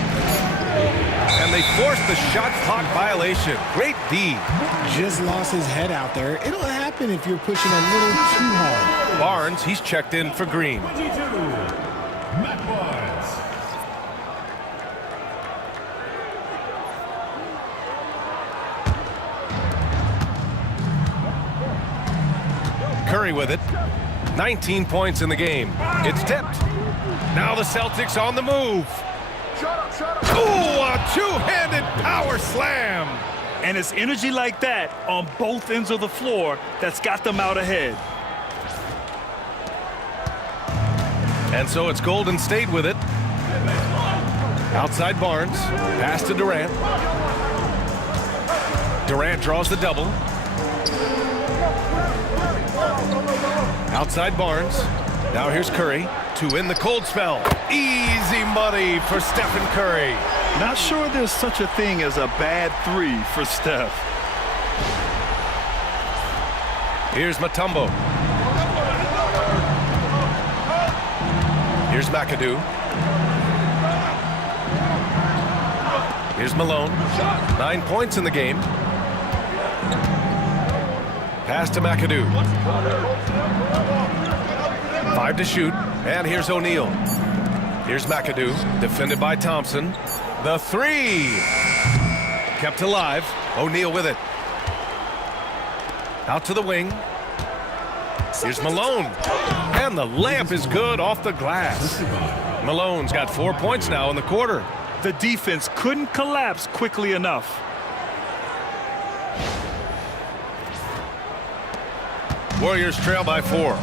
And they force the shot clock violation. Great D. Just lost his head out there. It'll happen if you're pushing a little too hard. Barnes, he's checked in for Green. 22, Matt Barnes. Curry with it. 19 points in the game. It's tipped. Now the Celtics on the move. Ooh, a two-handed power slam. And it's energy like that on both ends of the floor that's got them out ahead. And so it's Golden State with it. Outside Barnes. Pass to Durant. Durant draws the double. Outside Barnes. Now here's Curry to win the cold spell. Easy money for Stephen Curry. Not sure there's such a thing as a bad 3 for Steph. Here's Mutombo. Here's McAdoo. Here's Malone. 9 points in the game. Pass to McAdoo. 5 to shoot. And here's O'Neal. Here's McAdoo. Defended by Thompson. The 3. Kept alive. O'Neal with it. Out to the wing. Here's Malone. And the layup is good off the glass. Malone's got 4 points now in the quarter. The defense couldn't collapse quickly enough. Warriors trail by 4.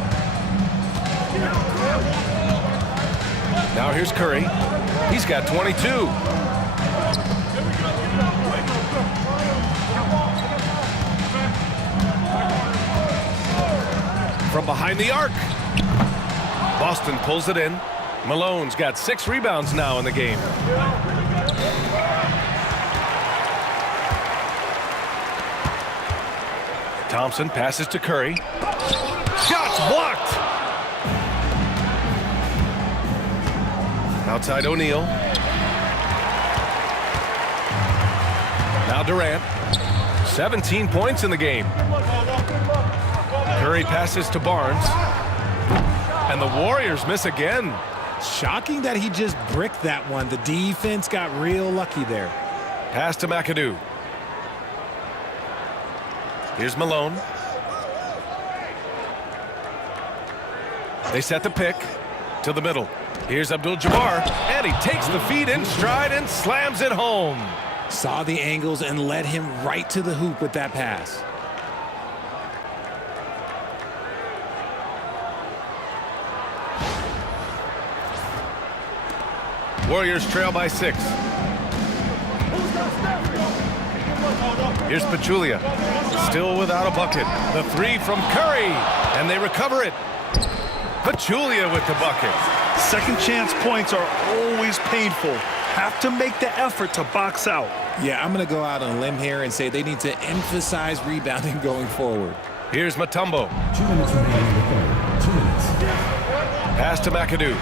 Now here's Curry. He's got 22. From behind the arc. Boston pulls it in. Malone's got 6 rebounds now in the game. Thompson passes to Curry. Shots blocked. Outside O'Neal. Now Durant. 17 points in the game. Curry passes to Barnes. And the Warriors miss again. Shocking that he just bricked that one. The defense got real lucky there. Pass to McAdoo. Here's Malone. They set the pick to the middle. Here's Abdul-Jabbar, and he takes the feed in stride and slams it home. Saw the angles and led him right to the hoop with that pass. Warriors trail by 6. Here's Pachulia, still without a bucket. The 3 from Curry, and they recover it. Pachulia with the bucket. Second chance points are always painful. Have to make the effort to box out. Yeah, I'm going to go out on a limb here and say they need to emphasize rebounding going forward. Here's Mutombo. 2 minutes remaining in the third. 2 minutes. Pass to McAdoo.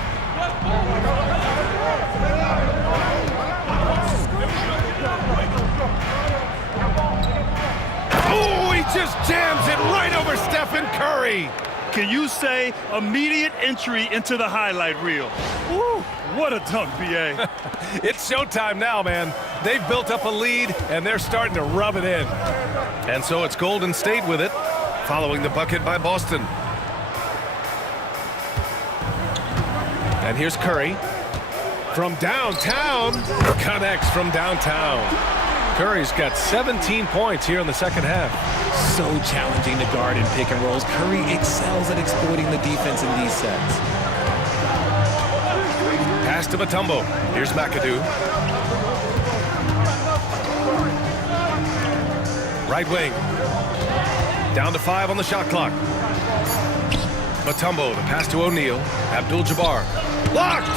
Oh, he just jams it right over Stephen Curry. Can you say immediate entry into the highlight reel? Woo, what a dunk, B.A. It's showtime now, man. They've built up a lead, and they're starting to rub it in. And so it's Golden State with it, following the bucket by Boston. And here's Curry. From downtown, connects from downtown. Curry's got 17 points here in the second half. So challenging to guard in pick and rolls. Curry excels at exploiting the defense in these sets. Pass to Mutombo. Here's McAdoo. Right wing. Down to 5 on the shot clock. Mutombo, the pass to O'Neal. Abdul-Jabbar. Blocked!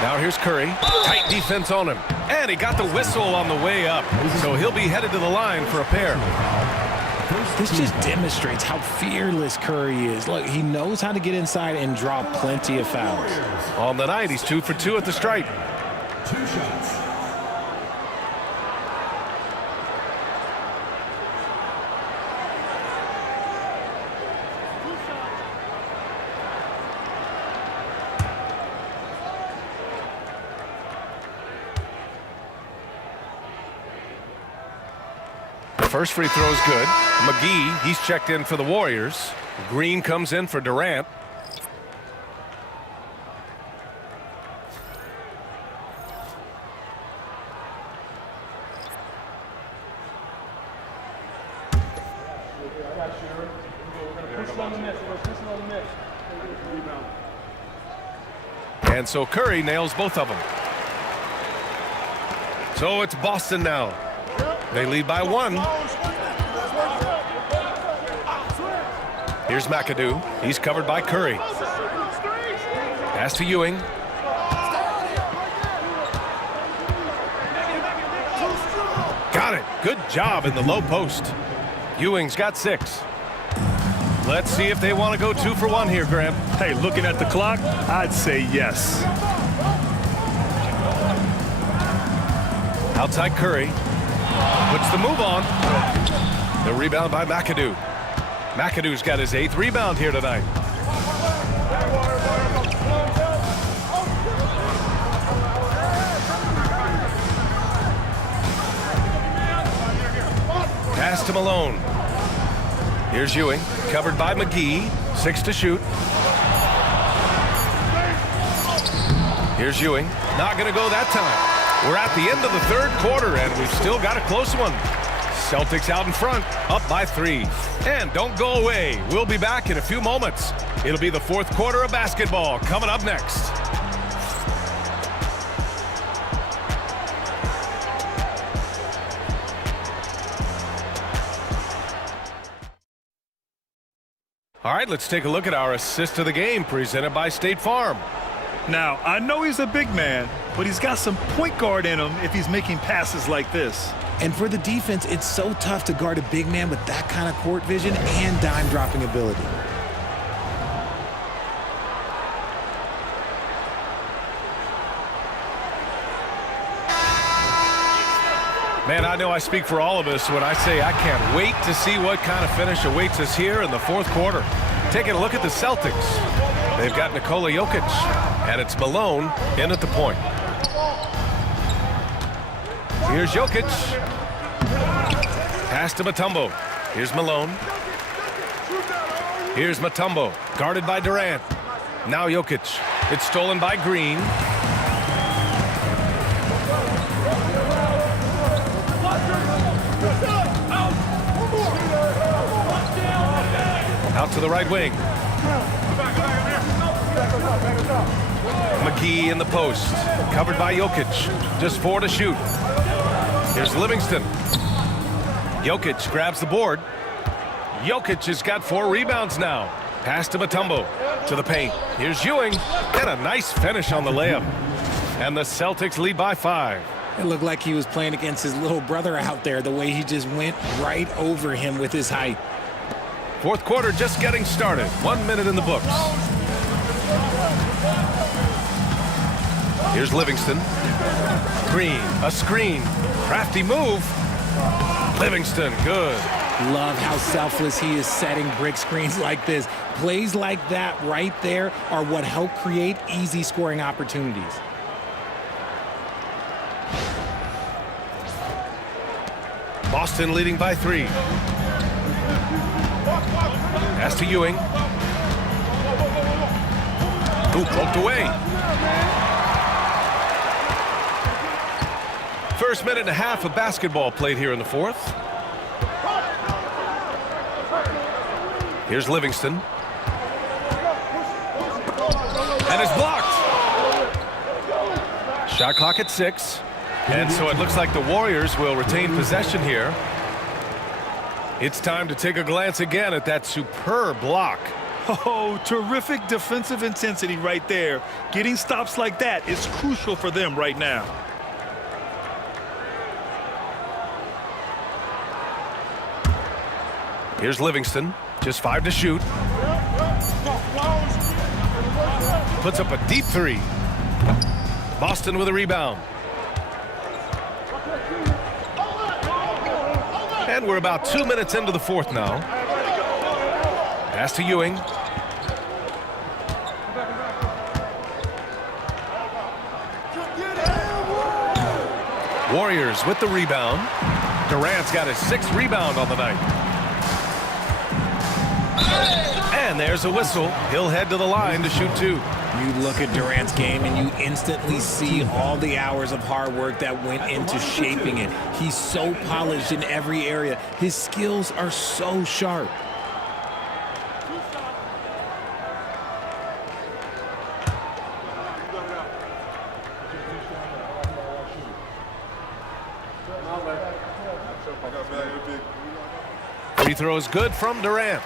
Now here's Curry. Tight defense on him. And he got the whistle on the way up. So he'll be headed to the line for a pair. This just demonstrates how fearless Curry is. Look, he knows how to get inside and draw plenty of fouls. On the night, he's 2 for 2 at the stripe. 2 shots. First free throw is good. McGee, he's checked in for the Warriors. Green comes in for Durant. And so Curry nails both of them. So it's Boston now. They lead by 1. Here's McAdoo. He's covered by Curry. Pass to Ewing. Got it. Good job in the low post. Ewing's got 6. Let's see if they want to go 2 for 1 here, Grant. Hey, looking at the clock, I'd say yes. Outside Curry. Puts the move on. The rebound by McAdoo. McAdoo's got his 8th rebound here tonight. Pass to Malone. Here's Ewing, covered by McGee. 6 to shoot. Here's Ewing. Not going to go that time. We're at the end of the third quarter, and we've still got a close one. Celtics out in front, up by 3. And don't go away. We'll be back in a few moments. It'll be the fourth quarter of basketball coming up next. All right, let's take a look at our assist of the game presented by State Farm. Now, I know he's a big man, but he's got some point guard in him if he's making passes like this. And for the defense, it's so tough to guard a big man with that kind of court vision and dime-dropping ability. Man, I know I speak for all of us when I say I can't wait to see what kind of finish awaits us here in the fourth quarter. Taking a look at the Celtics. They've got Nikola Jokic, and it's Malone in at the point. Here's Jokic. Pass to Mutombo. Here's Malone. Here's Mutombo, guarded by Durant. Now Jokic. It's stolen by Green. Out to the right wing. McGee in the post. Covered by Jokic. Just 4 to shoot. Here's Livingston. Jokic grabs the board. Jokic has got 4 rebounds now. Pass to Mutombo. To the paint. Here's Ewing. And a nice finish on the layup. And the Celtics lead by 5. It looked like he was playing against his little brother out there, the way he just went right over him with his height. Fourth quarter just getting started. 1 minute in the books. Here's Livingston. Green, a screen. Crafty move. Livingston, good. Love how selfless he is setting brick screens like this. Plays like that right there are what help create easy scoring opportunities. Boston leading by 3. Pass to Ewing. Ooh, poked away. First minute and a half of basketball played here in the fourth. Here's Livingston. And it's blocked. Shot clock at 6. And so it looks like the Warriors will retain possession here. It's time to take a glance again at that superb block. Oh, terrific defensive intensity right there. Getting stops like that is crucial for them right now. Here's Livingston, just 5 to shoot. Puts up a deep 3. Boston with a rebound. And we're about 2 minutes into the fourth now. Pass to Ewing. Warriors with the rebound. Durant's got his 6th rebound on the night. And there's a whistle. He'll head to the line to shoot 2. You look at Durant's game and you instantly see all the hours of hard work that went into shaping it. He's so polished in every area. His skills are so sharp. Free throw is good from Durant.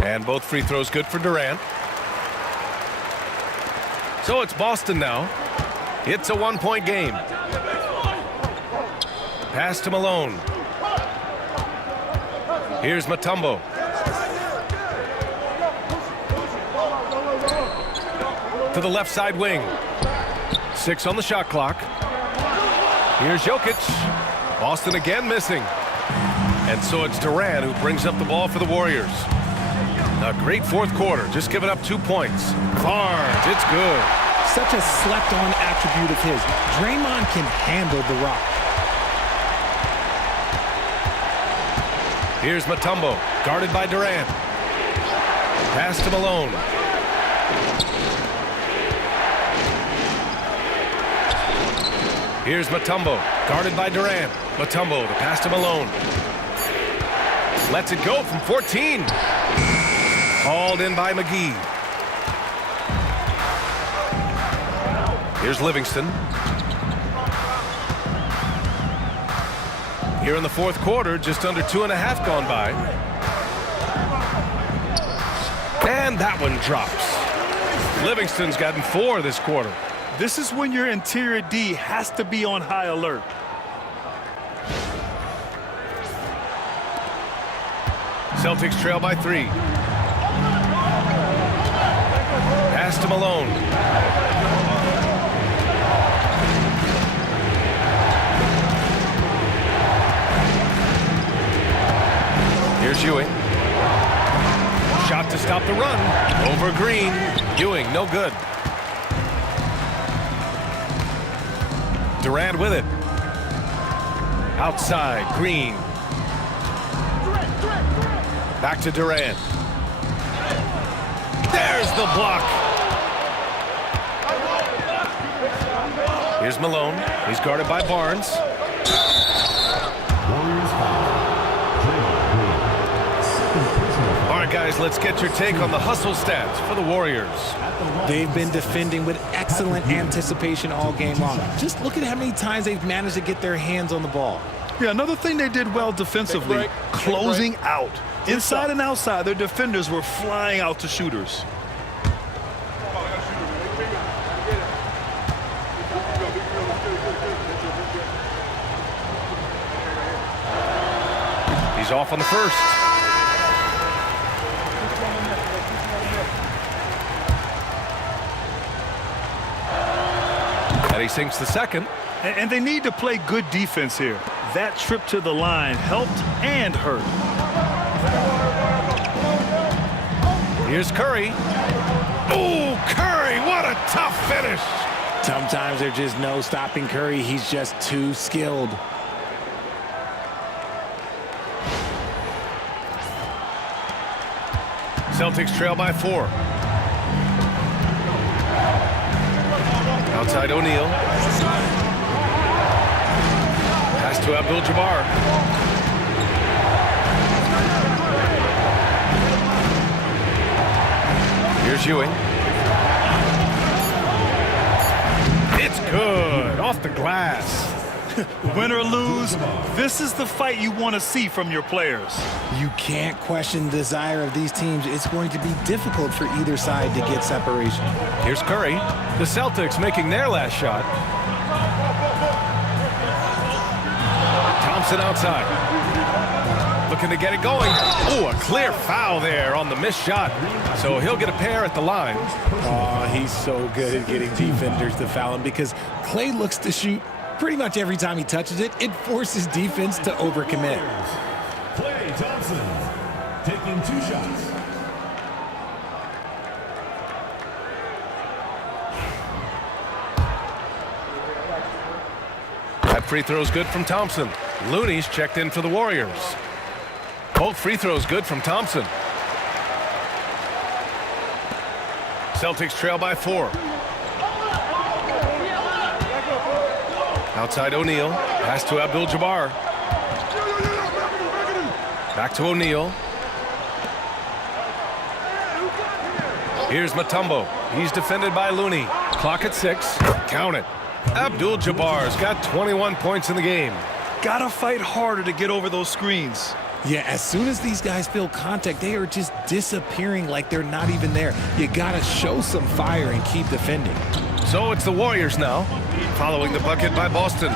And both free throws good for Durant. So it's Boston now. It's a 1-point game. Pass to Malone. Here's Mutombo. To the left side wing. 6 on the shot clock. Here's Jokic. Boston again missing. And so it's Durant who brings up the ball for the Warriors. A great fourth quarter, just giving up 2 points. Barnes, it's good. Such a slept-on attribute of his. Draymond can handle the rock. Here's Mutombo, guarded by Durant. Pass to Malone. Here's Mutombo, guarded by Durant. Mutombo, the pass to Malone. Lets it go from 14. Hauled in by McGee. Here's Livingston. Here in the fourth quarter, just under 2.5 gone by. And that one drops. Livingston's gotten 4 this quarter. This is when your interior D has to be on high alert. Celtics trail by 3. Pass to Malone. Here's Ewing. Shot to stop the run. Over Green. Ewing, no good. Durant with it. Outside, Green. Back to Durant. There's the block. Here's Malone. He's guarded by Barnes. Warriors foul. Draymond Green. Second personal foul. All right, guys, let's get your take on the hustle stats for the Warriors. They've been defending with excellent anticipation all game long. Just look at how many times they've managed to get their hands on the ball. Yeah, another thing they did well defensively, closing out. Inside and outside, their defenders were flying out to shooters. He's off on the first. And he sinks the second. And they need to play good defense here. That trip to the line helped and hurt. Here's Curry. Oh, Curry, what a tough finish. Sometimes there's just no stopping Curry. He's just too skilled. Celtics trail by 4. Outside O'Neal. Pass to Abdul-Jabbar. Here's Ewing. It's good. Off the glass. Win or lose, this is the fight you want to see from your players. You can't question the desire of these teams. It's going to be difficult for either side to get separation. Here's Curry. The Celtics making their last shot. Thompson outside. Looking to get it going. Oh, a clear foul there on the missed shot. So he'll get a pair at the line. Oh, he's so good at getting defenders to foul him because Klay looks to shoot pretty much every time he touches it. It forces defense to overcommit. Klay Thompson taking 2 shots. That free throw's good from Thompson. Looney's checked in for the Warriors. Both free throws good from Thompson. Celtics trail by 4. Outside O'Neal. Pass to Abdul-Jabbar. Back to O'Neal. Here's Mutombo. He's defended by Looney. Clock at 6. Count it. Abdul-Jabbar's got 21 points in the game. Gotta fight harder to get over those screens. Yeah, as soon as these guys feel contact, they are just disappearing like they're not even there. You gotta show some fire and keep defending. So it's the Warriors now, following the bucket by Boston.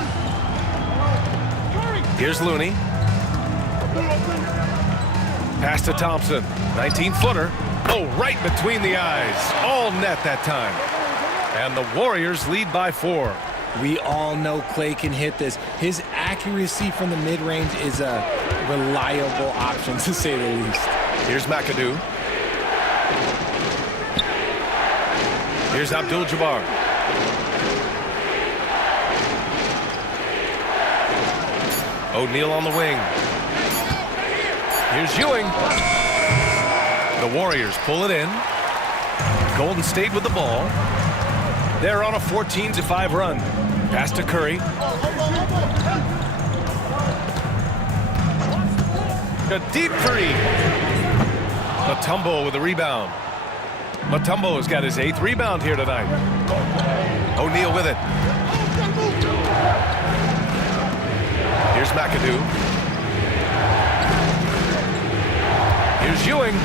Here's Looney. Pass to Thompson. 19-footer. Oh, right between the eyes. All net that time. And the Warriors lead by 4. We all know Klay can hit this. His accuracy from the mid-range is a reliable option, to say the least. Here's McAdoo. Here's Abdul-Jabbar. O'Neal on the wing. Here's Ewing. The Warriors pull it in. Golden State with the ball. They're on a 14-5 run. Pass to Curry. A deep three. Mutombo with a rebound. Mutombo has got his 8th rebound here tonight. O'Neal with it. Here's McAdoo. Here's Ewing.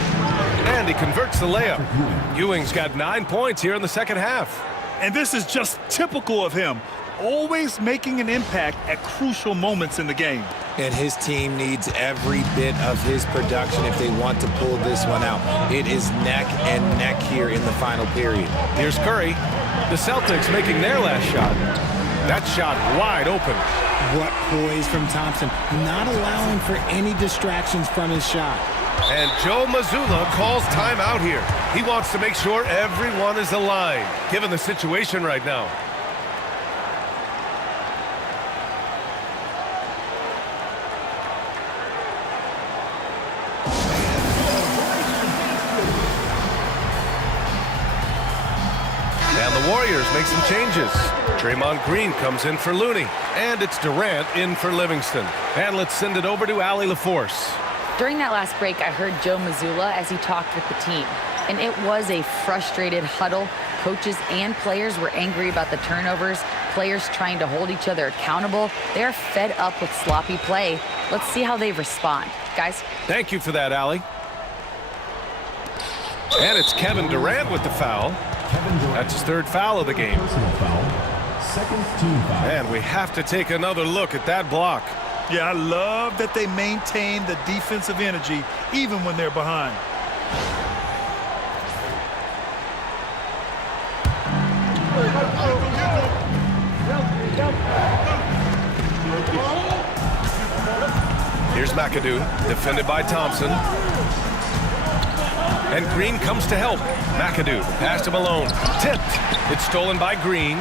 And he converts the layup. Ewing's got 9 points here in the second half. And this is just typical of him. Always making an impact at crucial moments in the game. And his team needs every bit of his production if they want to pull this one out. It is neck and neck here in the final period. Here's Curry. The Celtics making their last shot. That shot wide open. What poise from Thompson, not allowing for any distractions from his shot. And Joe Mazzulla calls timeout here. He wants to make sure everyone is aligned, given the situation right now. And the Warriors make some changes. Draymond Green comes in for Looney. And it's Durant in for Livingston. And let's send it over to Allie LaForce. During that last break, I heard Joe Mazzulla as he talked with the team, and it was a frustrated huddle. Coaches and players were angry about the turnovers, players trying to hold each other accountable. They're fed up with sloppy play. Let's see how they respond. Guys? Thank you for that, Allie. And it's Kevin Durant with the foul. That's his third foul of the game. Personal foul. Second team foul. And we have to take another look at that block. Yeah, I love that they maintain the defensive energy even when they're behind. Here's McAdoo, defended by Thompson. And Green comes to help. McAdoo, pass to Malone. Tipped. It's stolen by Green.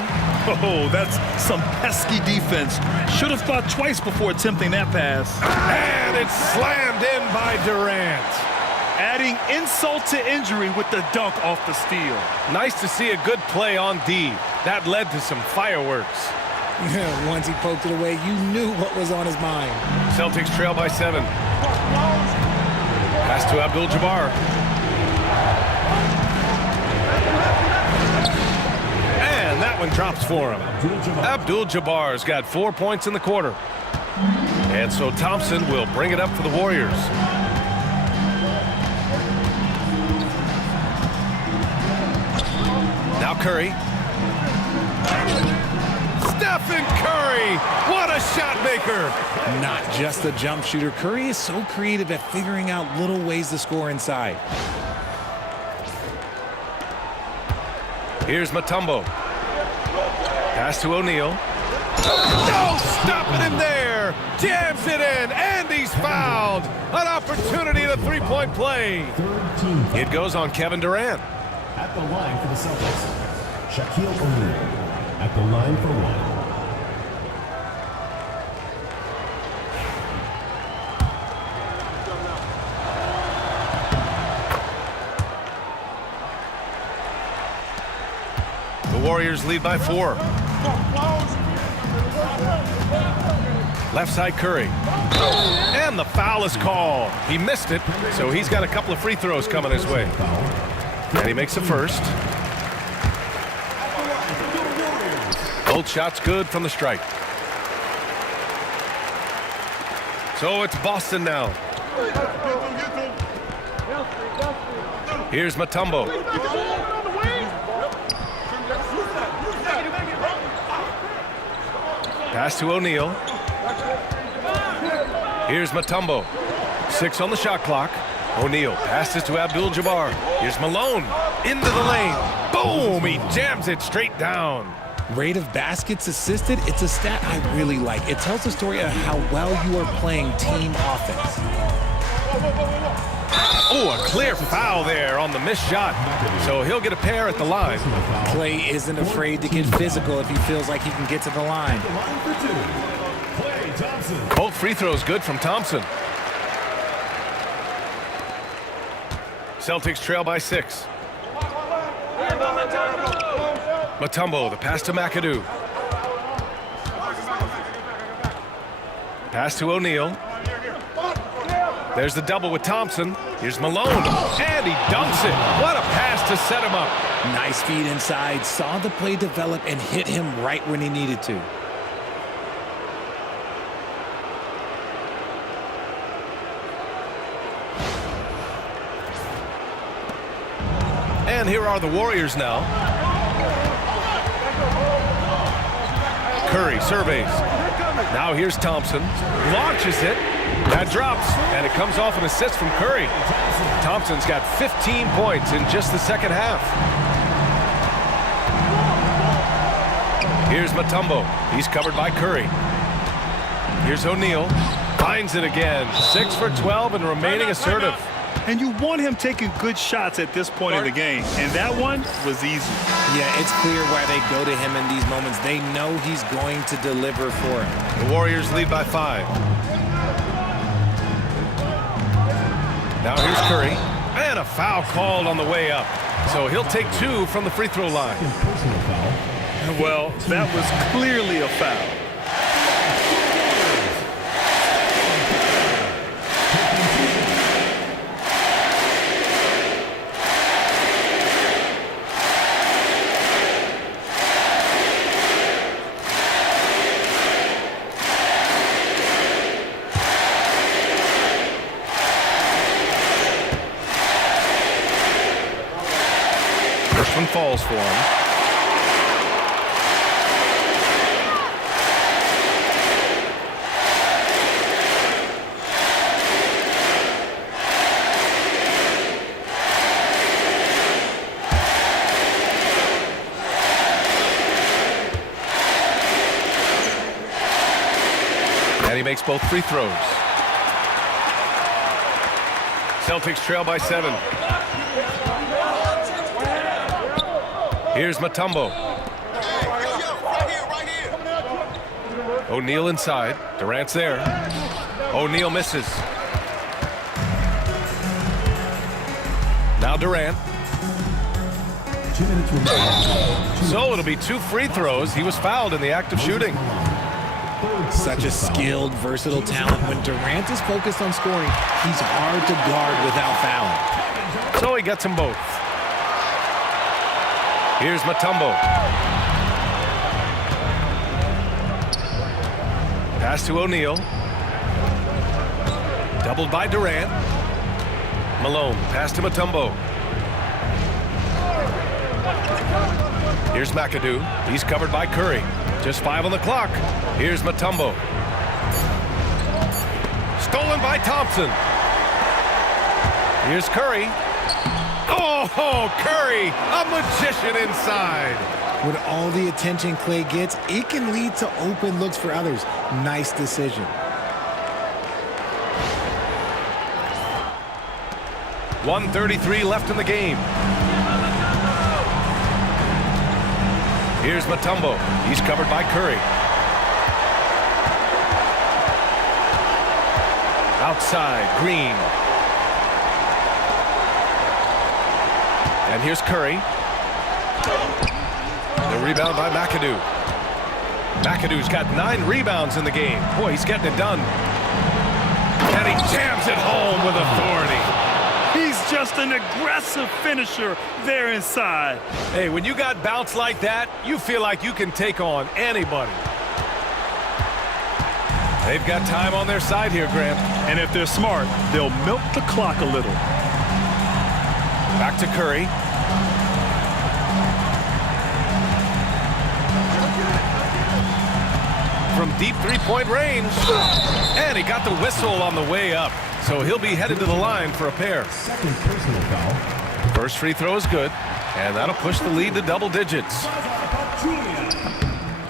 Oh, that's some pesky defense. Should have thought twice before attempting that pass. And it's slammed in by Durant. Adding insult to injury with the dunk off the steal. Nice to see a good play on D. That led to some fireworks. Once he poked it away, you knew what was on his mind. Celtics trail by 7. Pass to Abdul-Jabbar. And that one drops for him. Abdul-Jabbar's got 4 points in the quarter. And so Thompson will bring it up for the Warriors. Now Curry. Stephen Curry, what a shot maker. Not just a jump shooter, Curry is so creative at figuring out little ways to score inside. Here's Mutombo. Pass to O'Neal. No, stopping him there. Jams it in, and he's fouled. An opportunity at a three-point play. Third team foul. It goes on Kevin Durant. At the line for the Celtics, Shaquille O'Neal. At the line for 1. The Warriors lead by 4. Left side Curry. And the foul is called. He missed it, so he's got a couple of free throws coming his way. And he makes the first. Both shots good from the strike. So it's Boston now. Here's Mutombo. Pass to O'Neal. Here's Mutombo. 6 on the shot clock. O'Neal passes to Abdul-Jabbar. Here's Malone into the lane. Boom! He jams it straight down. Rate of baskets assisted, it's a stat I really like. It tells the story of how well you are playing team offense. Oh, a clear foul there on the missed shot. So he'll get a pair at the line. Clay isn't afraid to get physical if he feels like he can get to the line. The line for 2. Klay Thompson. Both free throws good from Thompson. Celtics trail by 6. Mutombo, the pass to McAdoo. Pass to O'Neal. There's the double with Thompson. Here's Malone, and he dunks it. What a pass to set him up. Nice feed inside, saw the play develop and hit him right when he needed to. And here are the Warriors now. Curry surveys. Now here's Thompson. Launches it. That drops, and it comes off an assist from Curry. Thompson's got 15 points in just the second half. Here's Mutombo. He's covered by Curry. Here's O'Neal. Finds it again. 6 for 12 and remaining assertive. And you want him taking good shots at this point in the game. And that one was easy. Yeah, it's clear why they go to him in these moments. They know he's going to deliver for him. The Warriors lead by 5. Now here's Curry. And a foul called on the way up. So he'll take 2 from the free throw line. Personal foul. Well, that was clearly a foul. one falls for him. And he makes both free throws. Celtics trail by 7. Here's Mutombo. O'Neal inside. Durant's there. O'Neal misses. Now Durant. 2 minutes remaining. So it'll be 2 free throws. He was fouled in the act of shooting. Such a skilled, versatile talent. When Durant is focused on scoring, he's hard to guard without fouling. So he gets them both. Here's Mutombo. Pass to O'Neal. Doubled by Durant. Malone. Pass to Mutombo. Here's McAdoo. He's covered by Curry. Just 5 on the clock. Here's Mutombo. Stolen by Thompson. Here's Curry. Oh, Curry, a magician inside. With all the attention Clay gets, it can lead to open looks for others. Nice decision. .133 left in the game. Here's Mutombo. He's covered by Curry. Outside, Green. And here's Curry. The rebound by McAdoo. McAdoo's got 9 rebounds in the game. Boy, he's getting it done. And he jams it home with authority. He's just an aggressive finisher there inside. Hey, when you got bounce like that, you feel like you can take on anybody. They've got time on their side here, Grant. And if they're smart, they'll milk the clock a little. Back to Curry. From deep three-point range. And he got the whistle on the way up. So he'll be headed to the line for a pair. Second personal foul. First free throw is good. And that'll push the lead to double digits.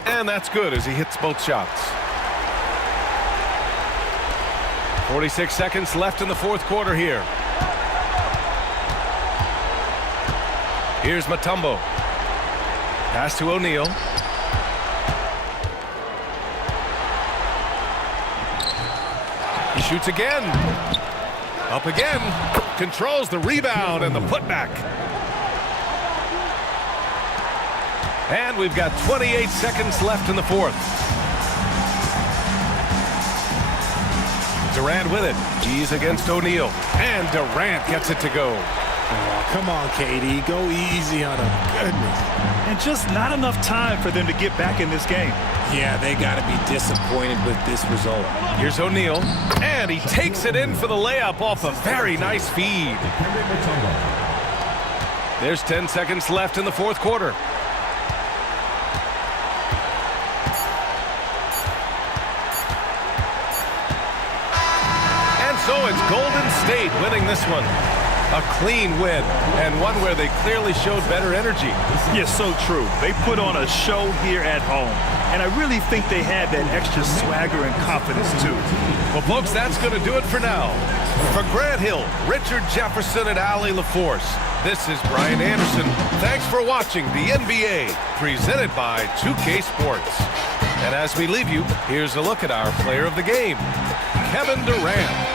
And that's good as he hits both shots. 46 seconds left in the fourth quarter here. Here's Mutombo. Pass to O'Neal. He shoots again. Up again. Controls the rebound and the putback. And we've got 28 seconds left in the fourth. Durant with it. He's against O'Neal. And Durant gets it to go. Oh, come on, KD. Go easy on him. Goodness. And just not enough time for them to get back in this game. Yeah, they got to be disappointed with this result. Here's O'Neal. And he takes it in for the layup off a very nice feed. There's 10 seconds left in the fourth quarter. So it's Golden State winning this one. A clean win, and one where they clearly showed better energy. Yes, so true. They put on a show here at home, and I really think they had that extra swagger and confidence, too. Well, folks, that's going to do it for now. For Grant Hill, Richard Jefferson, and Allie LaForce, this is Brian Anderson. Thanks for watching the NBA, presented by 2K Sports. And as we leave you, here's a look at our player of the game, Kevin Durant.